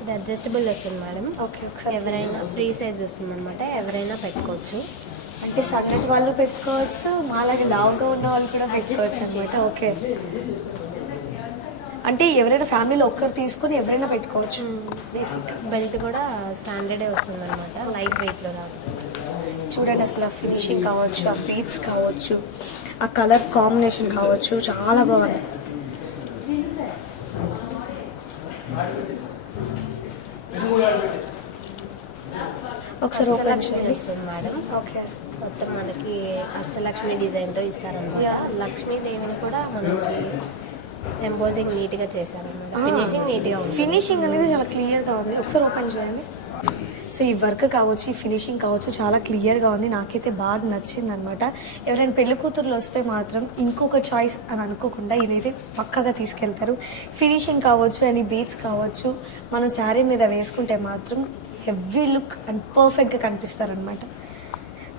ఇది అడ్జస్టబుల్ వస్తుంది మేడం. ఓకే. ఒకసారి ఎవరైనా ఫ్రీ సైజ్ వస్తుంది అనమాట. ఎవరైనా పెట్టుకోవచ్చు. అంటే సన్నటి వాళ్ళు పెట్టుకోవచ్చు, మాలాగే లావుగా ఉన్న వాళ్ళు కూడా పెట్టుకోవచ్చు అనమాట. ఓకే. అంటే ఎవరైనా ఫ్యామిలీలో ఒక్కరు తీసుకొని ఎవరైనా పెట్టుకోవచ్చు. బేసిక్ బెల్ట్ కూడా స్టాండర్డే వస్తుంది అనమాట. లైట్ వెయిట్లో రాదు. చూడండి అసలు ఆ ఫినిషింగ్ కావచ్చు, ఆ బీట్స్ కావచ్చు, ఆ కలర్ కాంబినేషన్ కావచ్చు, చాలా బాగుంది. ఒకసారి ఓపెన్ అష్టలక్ష్మి చేయండి. వస్తుంది మేడం. ఓకే. మొత్తం మనకి అష్టలక్ష్మి డిజైన్తో ఇస్తారనమాట. లక్ష్మీదేవిని కూడా మనకి ఎంపోజింగ్ నీట్గా చేశారనమాట. ఫినిషింగ్ నీట్గా ఉంది. ఫినిషింగ్ అనేది చాలా క్లియర్గా ఉంది. ఒకసారి ఓపెన్ చేయండి. సో ఈ వర్క్ కావచ్చు, ఈ ఫినిషింగ్ కావచ్చు, చాలా క్లియర్గా ఉంది. నాకైతే బాగా నచ్చింది అనమాట. ఎవరైనా పెళ్లి కూతుర్లు వస్తే మాత్రం ఇంకొక చాయిస్ అని అనుకోకుండా ఇదైతే పక్కాగా తీసుకెళ్తారు. ఫినిషింగ్ కావచ్చు అండ్ ఈ బీట్స్ కావచ్చు, మనం శారీ మీద వేసుకుంటే మాత్రం హెవీ లుక్ అండ్ పర్ఫెక్ట్గా కనిపిస్తారనమాట.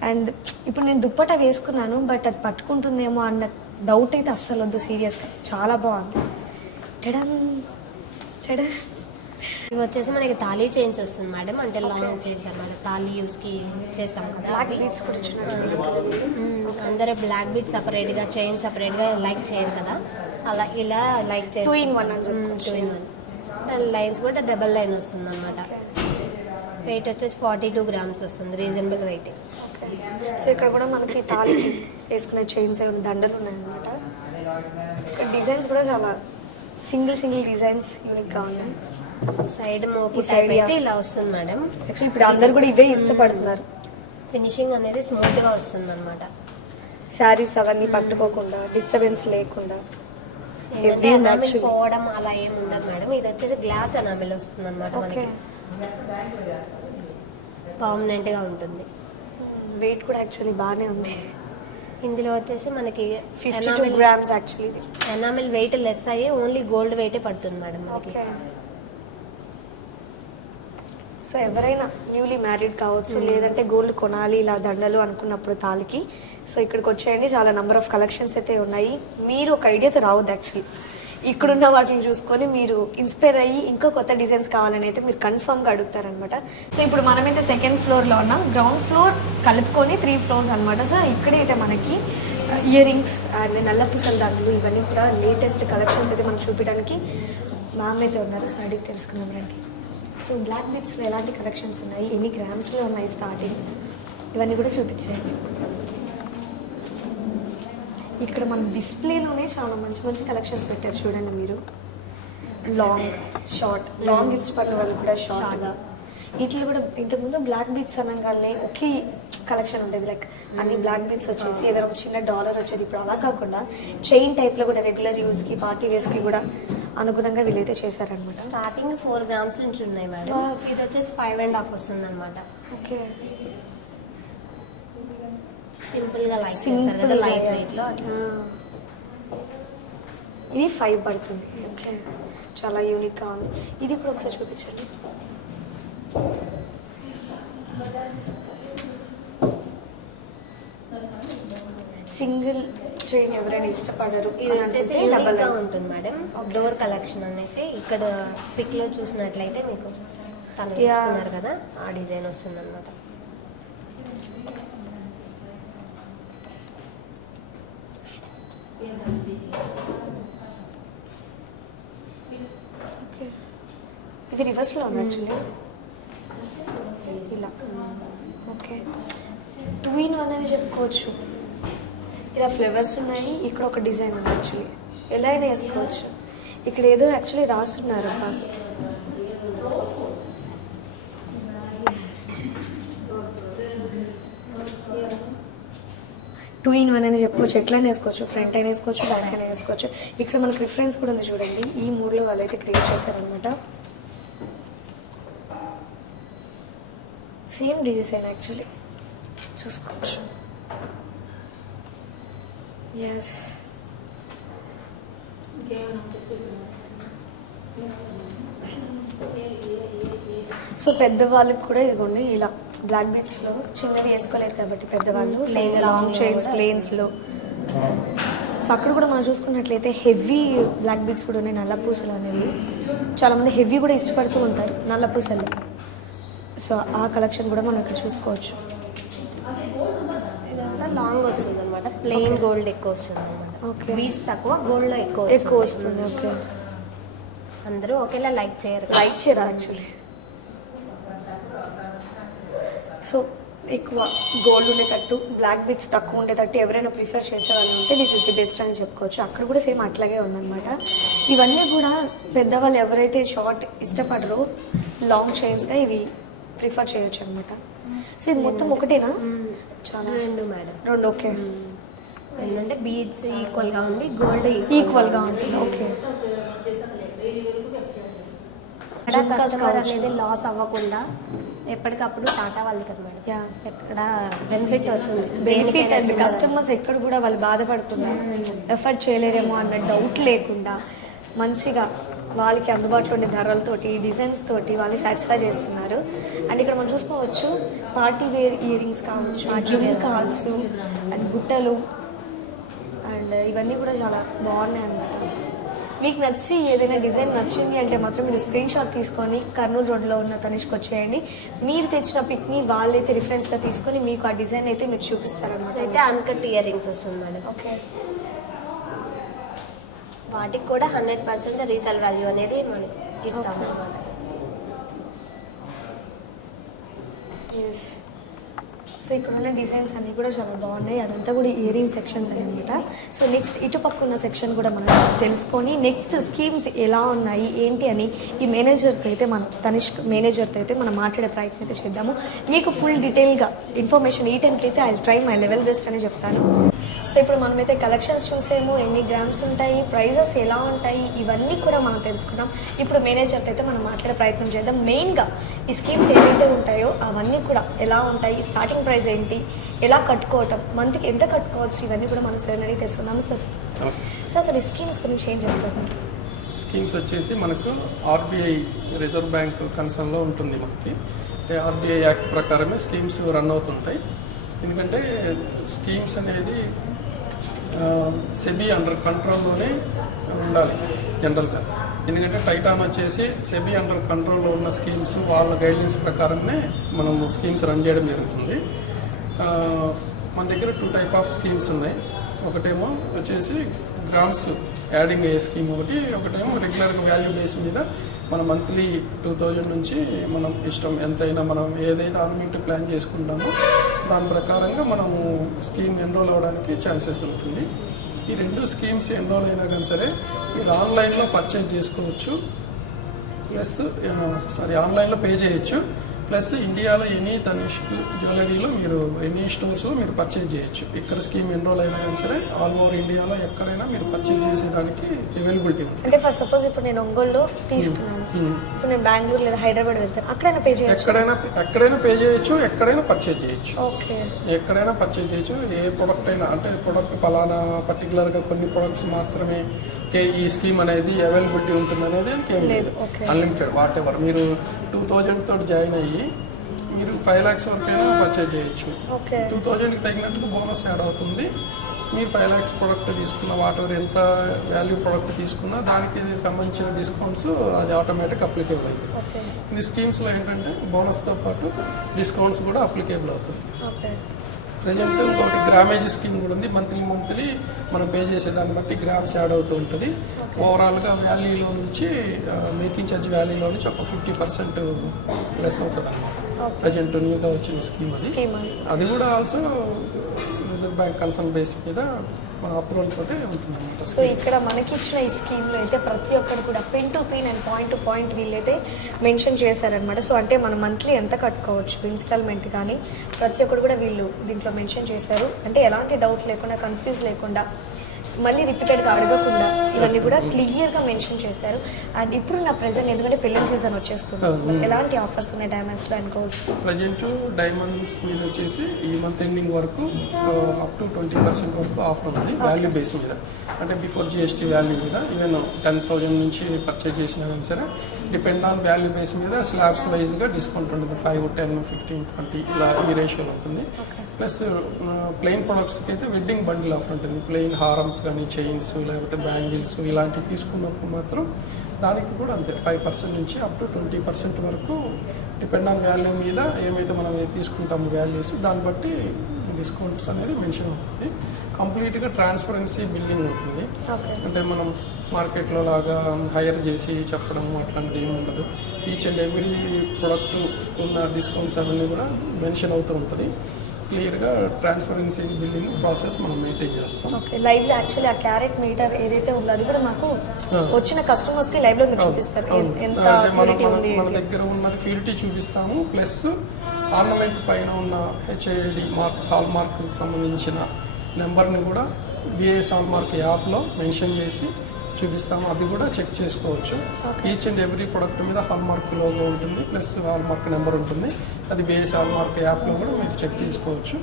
అండ్ ఇప్పుడు నేను దుప్పటా వేసుకున్నాను, బట్ అది పట్టుకుంటుందేమో అన్న డౌట్ అయితే అస్సలు వద్దు. సీరియస్గా చాలా బాగుంది. టెడన్ టెడన్. ఇవి వచ్చేసి మనకి తాళీ చైన్స్ వస్తుంది మేడం. అంటే లాంగ్ చైన్స్ అనమాట. తాళీ యూస్కి చేస్తాం కదా. బ్లాక్ బీట్స్ కూడా అందరూ బ్లాక్ బీట్ సపరేట్గా, చైన్ సపరేట్గా లైక్ చేయరు కదా. అలా ఇలా లైక్ చేసి 2 in 1 అని చెప్పుకోవచ్చు. 2 in 1. లైన్స్ కూడా డబల్ లైన్ వస్తుంది అనమాట. వెయిట్ వచ్చేసి 42 గ్రామ్స్ వస్తుంది. Reasonable wait. సో ఇక్కడ కూడా మనకి తాళికి వేసుకునే చైన్స్ ఏమైనా దండలు ఉన్నాయన్నమాట. ఇక్కడ డిజైన్స్ కూడా చాలా సింగిల్ డిజైన్స్ యూనిక్గా ఉన్నాయి. సైడ్ మోకి ఈ టైప్ side అయితే ఇలా వస్తుంది మేడం. యాక్చువల్లీ ఇప్పుడు అందరు కూడా ఇవే ఇష్టపడుతున్నారు. ఫినిషింగ్ అనేది స్మూత్గా వస్తుంది అనమాట. శారీస్ అవన్నీ పట్టుకోకుండా, డిస్టర్బెన్స్ లేకుండా. ఏంటంటే ఎనామిల్ పోవడం అలా ఏమి ఉండదు మేడం. ఇది వచ్చేసి గ్లాస్ ఎనామిల్ వస్తుంది అనమాట. ఓకే. మనకి పర్మనెంట్గా ఉంటుంది. వెయిట్ కూడా యాక్చువల్లీ బాగానే ఉంది. ఇందులో వచ్చేసి మనకి 52 grams actually. Enamel weight less అయ్యి ఓన్లీ గోల్డ్ వెయిటే పడుతుంది మేడం మనకి. ఓకే. సో ఎవరైనా న్యూలీ మ్యారీడ్ కావచ్చు, లేదంటే గోల్డ్ కొనాలి ఇలా దండలు అనుకున్నప్పుడు తాళికి, సో ఇక్కడికి వచ్చేయండి. చాలా నెంబర్ ఆఫ్ కలెక్షన్స్ అయితే ఉన్నాయి. మీరు ఒక ఐడియాతో రావద్దు యాక్చువల్లీ. ఇక్కడున్న వాటిని చూసుకొని మీరు ఇన్స్పైర్ అయ్యి ఇంకా కొత్త డిజైన్స్ కావాలని అయితే మీరు కన్ఫర్మ్గా అడుగుతారనమాట. సో ఇప్పుడు మనమైతే సెకండ్ ఫ్లోర్లో ఉన్నాం. గ్రౌండ్ ఫ్లోర్ కలుపుకొని 3 ఫ్లోర్స్ అనమాట. సో ఇక్కడైతే మనకి ఇయర్ రింగ్స్ అండ్ నల్ల పూసల దండలు ఇవన్నీ కూడా లేటెస్ట్ కలెక్షన్స్ అయితే మనకు చూపించడానికి మ్యామ్ అయితే ఉన్నారు. సో అడిగి తెలుసుకుందాం రండి. సో బ్లాక్ బీట్స్లో ఎలాంటి కలెక్షన్స్ ఉన్నాయి, ఎన్ని గ్రామ్స్లో ఉన్నాయి స్టార్టింగ్, ఇవన్నీ కూడా చూపించేయండి. ఇక్కడ మన డిస్ప్లేలోనే చాలా మంచి మంచి కలెక్షన్స్ పెట్టారు చూడండి మీరు. లాంగ్ షార్ట్, లాంగ్ ఇష్టపడిన వాళ్ళు కూడా షార్ట్గా. వీటిలో కూడా ఇంతకుముందు బ్లాక్ బీట్స్ అనగానే ఒకే కలెక్షన్ ఉండేది, లైక్ అన్ని బ్లాక్ బీట్స్ వచ్చేసి ఏదైనా ఒక చిన్న డాలర్ వచ్చేది. ఇప్పుడు అలా కాకుండా చైన్ టైప్లో కూడా రెగ్యులర్ యూస్కి పార్టీ వేర్స్కి కూడా అనుగుణంగా వీళ్ళైతే చేశారనమాట. స్టార్టింగ్ 4 గ్రామ్స్ నుంచి ఉన్నాయి మేడం. ఇది వచ్చేసి 5.5 వస్తుంది అనమాట. ఓకే, సింపుల్ గా లైట్ చేస్తారు కదా, లైట్ వెయిట్ లో. ఇది 5 పడుతుంది. ఓకే, చాలా యూనిక్గా ఉంది. ఇది కూడా ఒకసారి చూపించండి. సింగిల్ చైన్ ఎవరైనా ఇష్టపడరు. ఇది వచ్చేసి డబల్ గా ఉంటుంది మేడం. డోర్ కలెక్షన్ అనేసి ఇక్కడ పిక్ లో చూసినట్లయితే మీకు తను తీసుకున్నారు కదా, ఆ డిజైన్ వస్తుంది అనమాట. ఇది రివర్స్లో ఉంది యాక్చువల్లీ, ఇలా. ఓకే, 2 in 1 అని చెప్పుకోవచ్చు. ఇలా ఫ్లేవర్స్ ఉన్నాయి, ఇక్కడ ఒక డిజైన్ ఉంది. యాక్చువల్లీ ఎలా అయినా వేసుకోవచ్చు. ఇక్కడ ఏదో యాక్చువల్లీ రాసున్నారు. 2 in 1 అని చెప్పుకోవచ్చు. ఎట్లయినా వేసుకోవచ్చు, ఫ్రంట్ అయినా వేసుకోవచ్చు, బ్యాక్ అయినా వేసుకోవచ్చు. ఇక్కడ మనకు రిఫరెన్స్ కూడా ఉంది చూడండి. ఈ 3లో వాళ్ళైతే క్రియేట్ చేశారనమాట. సేమ్ డిజైన్ యాక్చువల్లీ చూసుకోవచ్చు. ఎస్, సో పెద్దవాళ్ళకి కూడా ఇదిగోండి ఇలా బ్లాక్ బీట్స్లో చిన్నవి వేసుకోలేరు కాబట్టి పెద్దవాళ్ళు లాంగ్ చైన్స్ ప్లేన్స్లో. సో అక్కడ కూడా మనం చూసుకున్నట్లయితే హెవీ బ్లాక్ బీట్స్ కూడా ఉన్నాయి. నల్ల పూసలు అనేవి చాలామంది హెవీ కూడా ఇష్టపడుతూ ఉంటారు, నల్ల పూసలు. సో ఆ కలెక్షన్ కూడా మనం ఇక్కడ చూసుకోవచ్చు. ఇదంతా లాంగ్ వస్తుంది అనమాట. ప్లెయిన్ గోల్డ్ ఎక్కువ వస్తుంది అనమాట. ఓకే, బీడ్స్ తక్కువ, గోల్డ్ లో ఎక్కువ వస్తుంది. ఓకే, అందరూ ఒకేలా లైక్ చేయరు, లైక్ చేయరు యాక్చువల్లీ. సో ఎక్కువ గోల్డ్ ఉండేటట్టు, బ్లాక్ బీట్స్ తక్కువ ఉండేటట్టు ఎవరైనా ప్రిఫర్ చేసే వాళ్ళు ఉంటే దిస్ ఇస్ ది బెస్ట్ అని చెప్పుకోవచ్చు. అక్కడ కూడా సేమ్ అట్లాగే ఉందన్నమాట. ఇవన్నీ కూడా పెద్దవాళ్ళు ఎవరైతే షార్ట్ ఇష్టపడరో లాంగ్ చైన్స్గా ఇవి ప్రిఫర్ చేయొచ్చు అనమాట. సో ఇది మొత్తం ఒకటేనా? చాలా 2 మేడం. 2. ఓకే, ఏంటంటే బీడ్స్ ఈక్వల్ గా ఉంది, గోల్డ్ ఈక్వల్గా ఉంటుంది. ఓకే, కస్టమర్ అనేది లాస్ అవ్వకుండా ఎప్పటికప్పుడు టాటా వాళ్ళది కదా మేడం, ఎక్కడ బెనిఫిట్ వస్తుంది. బెనిఫిట్ అండ్ కస్టమర్స్ ఎక్కడ కూడా వాళ్ళు బాధపడుతున్నారు, ఎఫర్ట్ చేయలేరేమో అన్న డౌట్ లేకుండా మంచిగా వాళ్ళకి అందుబాటులో ఉండే ధరలతోటి, డిజైన్స్ తోటి వాళ్ళని సాటిస్ఫై చేస్తున్నారు. అండ్ ఇక్కడ మనం చూసుకోవచ్చు పార్టీ వేర్ ఇయర్ రింగ్స్ కావచ్చు, జుమ్కాస్ అండ్ బుట్టలు అండ్ ఇవన్నీ కూడా చాలా బాగున్నాయి అన్నమాట. మీకు నచ్చి ఏదైనా డిజైన్ నచ్చింది అంటే మాత్రం మీరు స్క్రీన్ షాట్ తీసుకొని కర్నూలు రోడ్లో ఉన్న తనిష్కి వచ్చేయండి. మీరు తెచ్చిన పిక్ని వాళ్ళైతే రిఫరెన్స్గా తీసుకొని మీకు ఆ డిజైన్ అయితే మీరు చూపిస్తారనమాట. అయితే అన్కట్ ఇయర్ రింగ్స్ వస్తుంది మేడం. ఓకే, వాటికి కూడా 100% రీసేల్ వాల్యూ అనేది మనం ఇస్తాము అనమాట. ఎస్, సో ఇక్కడ ఉన్న డిజైన్స్ అన్నీ కూడా చాలా బాగున్నాయి. అదంతా కూడా ఇయర్ రింగ్ సెక్షన్స్ అనమాట. సో నెక్స్ట్ ఇటుపక్క ఉన్న సెక్షన్ కూడా మనం తెలుసుకొని నెక్స్ట్ స్కీమ్స్ ఎలా ఉన్నాయి ఏంటి అని ఈ మేనేజర్తో అయితే మనం తనిష్క్ మేనేజర్తో అయితే మనం మాట్లాడే ప్రయత్నం అయితే చేద్దాము. మీకు ఫుల్ డీటెయిల్గా ఇన్ఫర్మేషన్ ఈ టైంకి అయితే I try my level best అని చెప్తాను. సో ఇప్పుడు మనమైతే కలెక్షన్స్ చూసాము, ఎన్ని గ్రామ్స్ ఉంటాయి, ప్రైజెస్ ఎలా ఉంటాయి, ఇవన్నీ కూడా మనం తెలుసుకున్నాం. ఇప్పుడు మేనేజర్తో అయితే మనం మాట్లాడే ప్రయత్నం చేద్దాం. మెయిన్గా ఈ స్కీమ్స్ ఏవైతే ఉంటాయో అవన్నీ కూడా ఎలా ఉంటాయి, స్టార్టింగ్ ప్రైస్ ఏంటి, ఎలా కట్టుకోవటం, మంత్కి ఎంత కట్టుకోవచ్చు, ఇవన్నీ కూడా మనం సార్ అడిగి తెలుసుకుందాం. నమస్తే సార్. సార్ అసలు ఈ స్కీమ్స్ గురించి ఏం చెప్తారు? స్కీమ్స్ వచ్చేసి మనకు ఆర్బీఐ రిజర్వ్ బ్యాంక్ కన్సర్న్లో ఉంటుంది. మనకి ఆర్బీఐ యాక్ట్ ప్రకారమే స్కీమ్స్ రన్ అవుతుంటాయి. ఎందుకంటే స్కీమ్స్ అనేది సెబీ అండర్ కంట్రోల్లోనే ఉండాలి. జనరల్గా. ఎందుకంటే టైటాన్ వచ్చేసి సెబీ అండర్ కంట్రోల్లో ఉన్న స్కీమ్స్ వాళ్ళ గైడ్లైన్స్ ప్రకారమే మనం స్కీమ్స్ రన్ చేయడం జరుగుతుంది. మన దగ్గర 2 టైప్ ఆఫ్ స్కీమ్స్ ఉన్నాయి. ఒకటేమో వచ్చేసి గ్రాంట్స్ యాడింగ్ అయ్యే స్కీమ్ ఒకటేమో రెగ్యులర్గా వాల్యూ బేస్ మీద మనం మంత్లీ 2000 నుంచి మనం ఇష్టం ఎంతైనా మనం ఏదైతే ఆర్నమెంట్ ప్లాన్ చేసుకుంటామో దాని ప్రకారంగా మనము స్కీమ్ ఎన్రోల్ అవ్వడానికి ఛాన్సెస్ ఉంటుంది. ఈ 2 స్కీమ్స్ ఎన్రోల్ అయినా కానీ సరే మీరు ఆన్లైన్లో పర్చేజ్ చేసుకోవచ్చు, ప్లస్ ఆన్లైన్లో పే చేయొచ్చు, ప్లస్ ఇండియాలో ఎనీ తనిష్క్ జ్యువెలరీలో మీరు ఎనీ స్టోర్స్లో మీరు పర్చేజ్ చేయొచ్చు. ఇక్కడ స్కీమ్ ఎన్రోల్ అయినా కానీ సరే ఆల్ ఓవర్ ఇండియాలో ఎక్కడైనా మీరు పర్చేజ్ చేసేదానికి అవైలబిలిటీ ఉంది. అంటే ఫర్ సపోజ్ ఇప్పుడు నేను ఒంగోలులో తీసుకున్నాను, ఇప్పుడు నేను బెంగళూరు లేదా హైదరాబాద్ వెళ్తాను, అక్కడైనా పే చేయొచ్చు? ఎక్కడైనా పే చేయొచ్చు, ఎక్కడైనా పర్చేజ్ చేయొచ్చు. ఓకే, ఎక్కడైనా పర్చేజ్ చేయొచ్చు. ఏ ప్రొడక్ట్ అయినా, అంటే ప్రొడక్ట్ ఫలానా పర్టికులర్గా కొన్ని ప్రొడక్ట్స్ మాత్రమే ఈ స్కీమ్ అనేది అవైలబిలిటీ ఉంటుంది అనేది ఇంకేం లేదు. Unlimited what ever. మీరు 2000 తోటి జాయిన్ అయ్యి మీరు 5 lakhs వరకైనా పర్చేజ్ చేయొచ్చు. 2000కి తగినట్టుగా బోనస్ యాడ్ అవుతుంది. మీరు 5 lakhs ప్రోడక్ట్ తీసుకున్న వాట్ ఎవర్ ఎంత వాల్యూ ప్రోడక్ట్ తీసుకున్నా దానికి సంబంధించిన డిస్కౌంట్స్ అది ఆటోమేటిక్ అప్లికేబుల్ అవుతుంది. ఈ స్కీమ్స్లో ఏంటంటే బోనస్తో పాటు డిస్కౌంట్స్ కూడా అప్లికేబుల్ అవుతుంది. ప్రజెంట్ ఇంకొకటి గ్రామేజ్ స్కీమ్ కూడా ఉంది. మంత్లీ మనం పే చేసేదాన్ని బట్టి గ్రామ్స్ యాడ్ అవుతూ ఉంటుంది. ఓవరాల్గా వాల్యూలో నుంచి మేకింగ్ ఛార్జ్ వాల్యూలో నుంచి ఒక 50% లెస్ అవుతుంది అన్నమాట. ప్రజెంట్ న్యూగా వచ్చిన స్కీమ్ అది కూడా also reserve bank concern base మీద మన అప్రూవల్ తోటే ఉంటుందన్నమాట. సో ఇక్కడ మనకి ఇచ్చిన ఈ స్కీమ్లో అయితే ప్రతి ఒక్కరు కూడా pin to pin and point to point వీళ్ళైతే మెన్షన్ చేశారనమాట. సో అంటే మనం మంత్లీ ఎంత కట్టుకోవచ్చు ఇన్స్టాల్మెంట్ కానీ ప్రతి ఒక్కరు కూడా వీళ్ళు దీంట్లో మెన్షన్ చేశారు. అంటే ఎలాంటి డౌట్ లేకుండా, కన్ఫ్యూజ్ లేకుండా, మళ్ళీ రిపీటెడ్గా అడగకుండా ఇవన్నీ కూడా క్లియర్గా మెన్షన్ చేశారు. అండ్ ఇప్పుడు నా ప్రెజెంట్ ఎందుకంటే పెళ్లి సీజన్ వచ్చేస్తుంది, ఎలాంటి ఆఫర్స్ ఉన్నాయి డైమండ్స్లో అనుకోవచ్చు? ప్రజెంట్ డైమండ్స్ మీద వచ్చేసి ఈ మంత్ ఎండింగ్ వరకు అప్ టు 20% వరకు ఆఫర్ ఉంది వాల్యూ బేస్ మీద. అంటే బిఫోర్ GST వాల్యూ మీద ఈవెన్ 10,000 నుంచి పర్చేజ్ చేసినా కానీ సరే డిపెండ్ ఆన్ వాల్యూ బేస్ మీద స్లాబ్స్ వైజ్గా డిస్కౌంట్ ఉంటుంది. 5, 10, 15, 20 ఇలా ఈ రేషియోలో ఉంటుంది. ప్లస్ ప్లెయిన్ ప్రొడక్ట్స్కి అయితే వెడ్డింగ్ బండిల్ ఆఫర్ ఉంటుంది. ప్లెయిన్ హారమ్స్ కానీ, చైన్స్, లేకపోతే బ్యాంగిల్స్ ఇలాంటివి తీసుకున్నప్పుడు మాత్రం దానికి కూడా అంతే 5% నుంచి అప్ టు 20% వరకు డిపెండ్ ఆన్ వాల్యూ మీద ఏమైతే మనం తీసుకుంటాము వాల్యూస్ దాన్ని బట్టి డిస్కౌంట్స్ అనేది మెన్షన్ అవుతుంది. కంప్లీట్గా ట్రాన్స్పరెన్సీ బిల్లింగ్ ఉంటుంది. అంటే మనం మార్కెట్లో లాగా హైర్ చేసి చెప్పడం అట్లాంటిది ఏమి ఉండదు. ఈచ్ అండ్ ఎవ్రీ ప్రొడక్ట్ ఉన్న డిస్కౌంట్స్ అవన్నీ కూడా మెన్షన్ అవుతూ ఉంటుంది. క్లియర్గా ట్రాన్స్పరెన్సీ బిల్లింగ్ ప్రాసెస్ మనం మెయింటైన్ చేస్తాం. ఓకే, లైవ్లో యాక్చువల్లీ ఆ క్యారెట్ మీటర్ ఏదైతే ఉందో అది కూడా మాకు వచ్చిన కస్టమర్స్కి లైవ్లో మీరు చూపిస్తారు. ఎంత మన దగ్గర ఉన్నది ప్యూరిటీ చూపిస్తాము. ప్లస్ ఆర్నమెంట్ పైన ఉన్న HID మార్క్ హాల్ మార్క్కి సంబంధించిన నెంబర్ని కూడా BIS హాల్ మార్క్ యాప్లో మెన్షన్ చేసి చూపిస్తాము. అది కూడా చెక్ చేసుకోవచ్చు. ఈచ్ అండ్ ఎవ్రీ ప్రొడక్ట్ మీద హాల్ మార్క్ లోగో ఉంటుంది, ప్లస్ హాల్ మార్క్ నెంబర్ ఉంటుంది. అది BIS హాల్ మార్క్ యాప్లో కూడా మీరు చెక్ చేసుకోవచ్చు.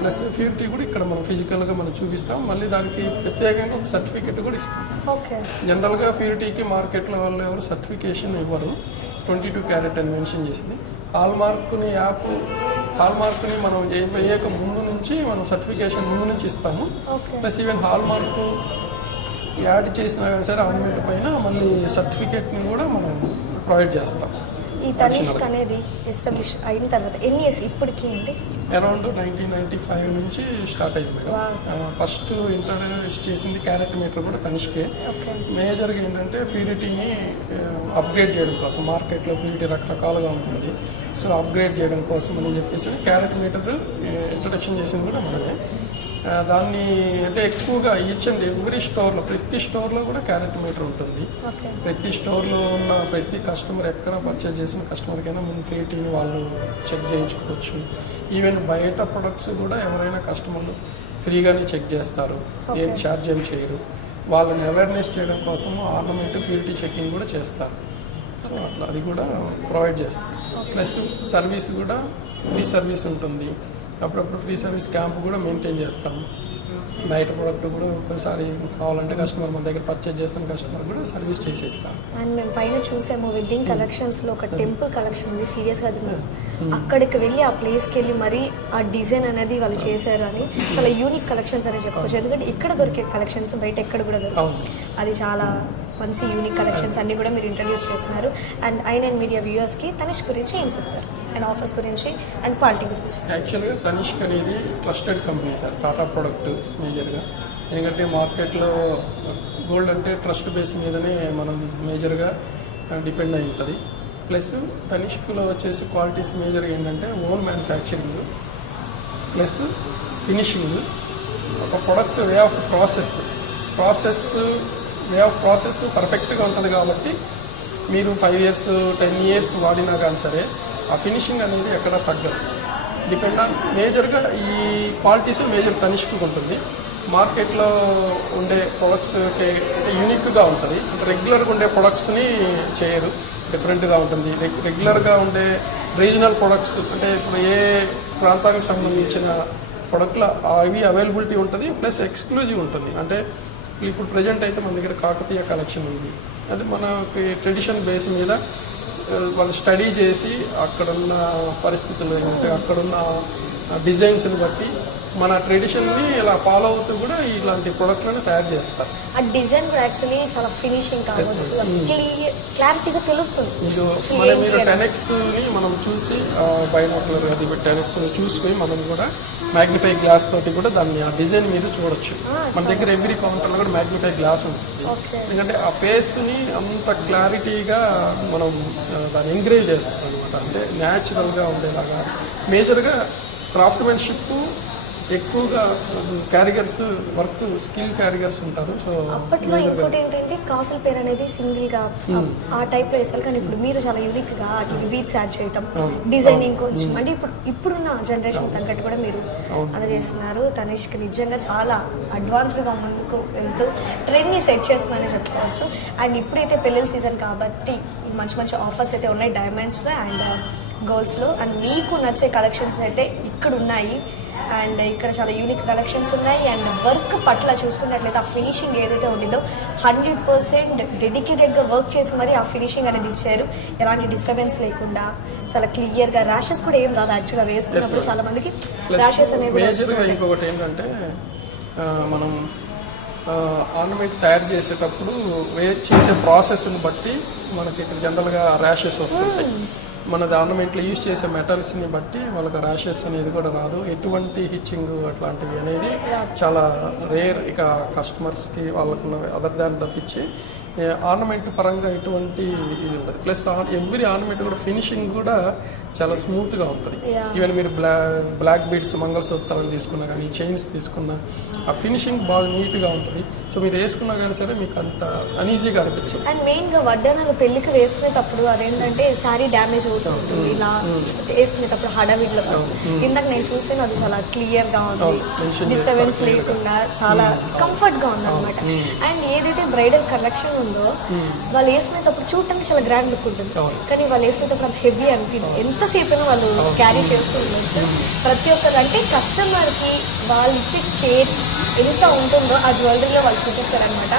ప్లస్ ప్యూరిటీ కూడా ఇక్కడ మనం ఫిజికల్గా మనం చూపిస్తాం. మళ్ళీ దానికి ప్రత్యేకంగా ఒక సర్టిఫికేట్ కూడా ఇస్తాం. జనరల్గా ప్యూరిటీకి మార్కెట్లో వాళ్ళు ఎవరు సర్టిఫికేషన్ ఇవ్వరు. 22 క్యారెట్ అని మెన్షన్ చేసింది. హాల్ మార్క్ని మనం వేయక ముందు నుంచి మనం సర్టిఫికేషన్ ముందు నుంచి ఇస్తాము. Plus even hall mark add చేసినా కానీ సరే ఆర్నమెంట్ పైన మళ్ళీ సర్టిఫికేట్ని కూడా మనం ప్రొవైడ్ చేస్తాం. ఈ తనిష్క్ అనేది ఎస్టాబ్లిష్ అయిన తర్వాత ఎన్ని ఇయర్స్ ఇప్పటికి ఏంటి? అరౌండ్ 1995 నుంచి స్టార్ట్ అయింది మేడం. ఫస్ట్ ఇంట్రడ్యూస్ చేసింది క్యారెట్ మీటర్ కూడా తనిష్కే. మేజర్గా ఏంటంటే ప్యూరిటీని అప్గ్రేడ్ చేయడం కోసం, మార్కెట్లో ప్యూరిటీ రకరకాలుగా ఉంటుంది. సో అప్గ్రేడ్ చేయడం కోసం అని చెప్పేసి క్యారెట్ మీటర్ ఇంట్రడక్షన్ చేసింది కూడా మనమే. దాన్ని అంటే ఎక్కువగా ఈచ్ అండ్ ఎవ్రీ స్టోర్లో, ప్రతి స్టోర్లో కూడా క్యారెట్ మీటర్ ఉంటుంది. ప్రతి స్టోర్లో ఉన్న ప్రతి కస్టమర్ ఎక్కడ పర్చేజ్ చేసిన కస్టమర్కైనా ముందు ప్యూరిటీని వాళ్ళు చెక్ చేయించుకోవచ్చు. ఈవెన్ బయట ప్రొడక్ట్స్ కూడా ఎవరైనా కస్టమర్లు ఫ్రీగానే చెక్ చేస్తారు, ఏం ఛార్జ్ ఏం చేయరు. వాళ్ళని అవేర్నెస్ చేయడం కోసం ఆర్నమెంట్ ప్యూరిటీ చెకింగ్ కూడా చేస్తారు. సో అట్లా అది కూడా ప్రొవైడ్ చేస్తారు. ప్లస్ సర్వీస్ కూడా ఫ్రీ సర్వీస్ ఉంటుంది. అప్పుడప్పుడు ఫ్రీ సర్వీస్ క్యాంప్ కూడా మెయింటైన్ చేస్తాము. బయట ప్రోడక్ట్ కూడా ఒకసారి కావాలంటే కస్టమర్ మన దగ్గర పర్చేజ్ చేస్తున్న కస్టమర్ కూడా సర్వీస్ చేసేస్తాం. అండ్ మేము పైన చూసాము వెడ్డింగ్ కలెక్షన్స్లో ఒక టెంపుల్ కలెక్షన్ ఉంది. సీరియస్గా అది అక్కడికి వెళ్ళి ఆ ప్లేస్కి వెళ్ళి మరీ ఆ డిజైన్ అనేది వాళ్ళు చేశారు అని చాలా యూనిక్ కలెక్షన్స్ అనేది చెప్పవచ్చు. ఎందుకంటే ఇక్కడ దొరికే కలెక్షన్స్ బయట ఎక్కడ కూడా దొరకవు. అది చాలా మంచి యూనిక్ కలెక్షన్స్ అన్నీ కూడా మీరు ఇంట్రడ్యూస్ చేస్తున్నారు. అండ్ ఐ9 మీడియా వ్యూవర్స్కి తనిష్క్ గురించి ఏం చెప్తారు, అండ్ ఆఫర్స్ గురించి అండ్ క్వాలిటీ గురించి? యాక్చువల్గా తనిష్క్ అనేది trusted company sir, Tata product మేజర్గా. ఎందుకంటే మార్కెట్లో గోల్డ్ అంటే ట్రస్ట్ బేస్ మీదనే మనం మేజర్గా డిపెండ్ అయి ఉంటుంది. ప్లస్ తనిష్క్లో వచ్చేసి క్వాలిటీస్ మేజర్గా ఏంటంటే ఓన్ మ్యానుఫ్యాక్చరింగ్ ప్లస్ ఫినిషింగ్, ఒక ప్రొడక్ట్ వే ఆఫ్ ప్రాసెస్ పర్ఫెక్ట్గా ఉంటుంది. కాబట్టి మీరు 5 years 10 years వాడినా కానీ సరే ఆ ఫినిషింగ్ అనేది ఎక్కడ తగ్గదు. డిపెండ్ ఆన్ మేజర్గా ఈ క్వాలిటీస్ మేజర్ తనిష్క్ ఉంటుంది. మార్కెట్లో ఉండే ప్రొడక్ట్స్కి యూనిక్గా ఉంటుంది. రెగ్యులర్గా ఉండే ప్రొడక్ట్స్ని చేయరు, డిఫరెంట్గా ఉంటుంది. రెగ్యులర్గా ఉండే రీజనల్ ప్రొడక్ట్స్ అంటే ఇప్పుడు ఏ ప్రాంతానికి సంబంధించిన ప్రొడక్ట్లు అవి అవైలబిలిటీ ఉంటుంది, ప్లస్ ఎక్స్క్లూజివ్ ఉంటుంది. అంటే ఇప్పుడు ప్రజెంట్ అయితే మన దగ్గర కాకతీయ కలెక్షన్ ఉంది. అది మనకి ట్రెడిషన్ బేస్ మీద వాళ్ళు స్టడీ చేసి అక్కడున్న పరిస్థితులు ఏంటంటే అక్కడున్న డిజైన్స్ని బట్టి మన ట్రెడిషన్ని ఇలా ఫాలో అవుతూ కూడా ఇలాంటి ప్రొడక్ట్లను తయారు చేస్తారు. ఆ డిజైన్ కూడా యాక్చువల్లీ చాలా ఫినిషింగ్ కావచ్చు, క్లారిటీగా తెలుస్తుంది. మీరు 10Xని మనం చూసి బైనాకులర్ అది 10Xని చూసుకొని మనం కూడా మ్యాగ్నిఫై గ్లాస్ తోటి కూడా దాన్ని ఆ డిజైన్ మీద చూడొచ్చు. మన దగ్గర ఎవ్రీ కౌంటర్లో కూడా మ్యాగ్నిఫై గ్లాస్ ఉంటుంది. ఎందుకంటే ఆ ఫేస్ని అంత క్లారిటీగా మనం దాన్ని ఎంకరేజ్ చేస్తాం అనమాట. అంటే న్యాచురల్గా ఉండేలాగా మేజర్గా క్రాఫ్ట్మెన్షిప్ ఎక్కువగా క్యారిగర్స్ వర్క్ స్కిల్ క్యారిగర్స్ ఉంటారు. సో అప్పట్లో ఇంకోటి ఏంటంటే కాసుల పేరు అనేది సింగిల్గా ఆ టైప్లో వేసారు, కానీ ఇప్పుడు మీరు చాలా యూనిక్గా అట్లా బీట్స్ యాడ్ చేయటం, డిజైనింగ్ కొంచెం అంటే ఇప్పుడున్న జనరేషన్ తగ్గట్టు కూడా మీరు అందజేస్తున్నారు. తనిష్క్ నిజంగా చాలా అడ్వాన్స్డ్గా ముందుకు వెళ్తూ ట్రెండ్ని సెట్ చేస్తుందని చెప్పుకోవచ్చు. అండ్ ఇప్పుడైతే పెళ్ళిళ్ళ సీజన్ కాబట్టి మంచి మంచి ఆఫర్స్ అయితే ఉన్నాయి డైమండ్స్లో అండ్ గోల్డ్స్లో. అండ్ మీకు నచ్చే కలెక్షన్స్ అయితే ఇక్కడ ఉన్నాయి. అండ్ ఇక్కడ చాలా యూనిక్ కలెక్షన్స్ ఉన్నాయి. అండ్ వర్క్ పట్ల చూసుకున్నట్లయితే ఆ ఫినిషింగ్ ఏదైతే ఉండిందో 100% డెడికేటెడ్గా వర్క్ చేసి మరి ఆ ఫినిషింగ్ అనేది ఇచ్చారు. ఎలాంటి డిస్టర్బెన్స్ లేకుండా చాలా క్లియర్గా. ర్యాషెస్ కూడా ఏం రాదు యాక్చువల్గా వేసుకున్నప్పుడు. చాలా మందికి ర్యాషెస్ అనేవి. ఇంకొకటి ఏంటంటే మనం ఆర్నమెంట్ తయారు చేసేటప్పుడు చేసే ప్రాసెస్ని బట్టి మనకి ఇక్కడ జనరల్గా ర్యాషెస్ వస్తుంటాయి. మనది ఆర్నమెంట్లో యూజ్ చేసే మెటల్స్ని బట్టి వాళ్ళకి ర్యాషెస్ అనేది కూడా రాదు. ఎటువంటి హిచ్చింగ్ అట్లాంటివి అనేది చాలా రేర్. ఇక కస్టమర్స్కి వాళ్ళకున్న అదర్ దాన్ని తప్పించి ఆర్నమెంట్ పరంగా ఎటువంటి ఇది ఉండదు. ప్లస్ ఎవ్రీ ఆర్నమెంట్ కూడా ఫినిషింగ్ కూడా చాలా స్మూత్గా ఉంటుంది. ఈవెన్ మీరు బ్లాక్ బీడ్స్ మంగళసూత్రాలు తీసుకున్నా కానీ చైన్స్ తీసుకున్నా ఆ ఫినిషింగ్ బాగా నీట్గా ఉంటుంది. సో మీరు వేసుకున్నా కానీ సరే మీకు అంత అనీజీగా అనిపించదు. అండ్ మెయిన్గా వడ్డానాలు పెళ్ళికి వేసుకునేటప్పుడు అదేంటంటే శారీ డ్యామేజ్ అవుతూ ఉంటుంది. ఇలా వేసుకునేటప్పుడు హడావిడిలో ఇందాక నేను చూసాను, అది చాలా క్లియర్గా ఉంది, డిస్టర్బెన్స్ లేకుండా చాలా కంఫర్ట్గా ఉంది అనమాట. అండ్ ఏదైతే బ్రైడల్ కలెక్షన్ ఉందో వాళ్ళు వేసుకునేటప్పుడు చూడటానికి చాలా గ్రాండ్ లుక్ ఉంటుంది, కానీ వాళ్ళు వేసుకునేటప్పుడు అంత హెవీ అనిపించింది. ఎంతసేపు వాళ్ళు క్యారీ చేస్తూ ఉండొచ్చు. ప్రతి ఒక్కరు అంటే కస్టమర్కి వాళ్ళు ఇచ్చే కేర్ ఎంత ఉంటుందో ఆ జ్యువెలరీలో వాళ్ళు చూపించారనమాట.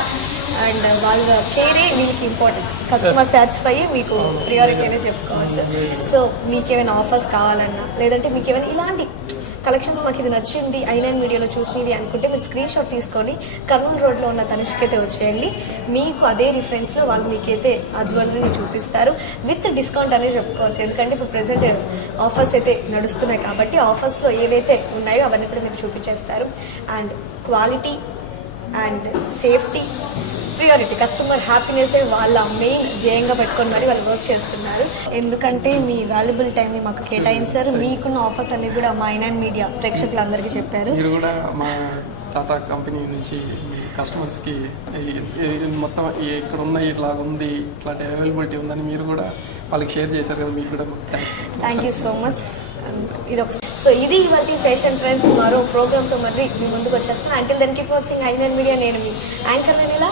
అండ్ వాళ్ళ కేరే వీళ్ళకి ఇంపార్టెంట్. కస్టమర్ సాటిస్ఫై మీకు ప్రియారిటీ అనే చెప్పుకోవచ్చు. సో మీకేమైనా ఆఫర్స్ కావాలన్నా లేదంటే మీకు ఏమైనా ఇలాంటి కలెక్షన్స్ మాకు ఇది నచ్చింది ఐ9 మీడియాలో చూసినవి అనుకుంటే మీరు స్క్రీన్ షాట్ తీసుకొని కర్నూలు రోడ్లో ఉన్న తనిష్క్ అయితే వచ్చేయండి. మీకు అదే రిఫరెన్స్లో వాళ్ళు మీకైతే ఆ జ్యువెలరీని చూపిస్తారు విత్ డిస్కౌంట్ అనేది చెప్పుకోవచ్చు. ఎందుకంటే ఇప్పుడు ప్రెసెంట్ ఆఫర్స్ అయితే నడుస్తున్నాయి కాబట్టి ఆఫర్స్లో ఏవైతే ఉన్నాయో అవన్నీ కూడా మీరు చూపించేస్తారు. And quality and safety priority, customer happiness వాళ్ళ మెయిన్ ధ్యేయంగా పెట్టుకొని మరి వాళ్ళు వర్క్ చేస్తున్నారు. ఎందుకంటే మీ వాల్యుబుల్ టైంని మాకు కేటాయించారు. మీకున్న ఆఫర్స్ అన్ని కూడా మా ఐ9 మీడియా ప్రేక్షకులందరికీ చెప్పారు. మీరు కూడా మా టాటా కంపెనీ నుంచి కస్టమర్స్కి మొత్తం ఇక్కడ ఉన్న ఇట్లాగ ఉంది, ఇట్లాంటి అవైలబిలిటీ ఉందని మీరు కూడా వాళ్ళకి షేర్ చేశారు కదా, మీకు కూడా థ్యాంక్ యూ సో మచ్. ఇది ఇవాళ ఫ్యాషన్ ట్రెండ్స్ మరో ప్రోగ్రామ్తో మరి మీ ముందుకు వచ్చేస్తాను. Until then keep watching I nine media. నేను మీ యాంకర్ ఇలా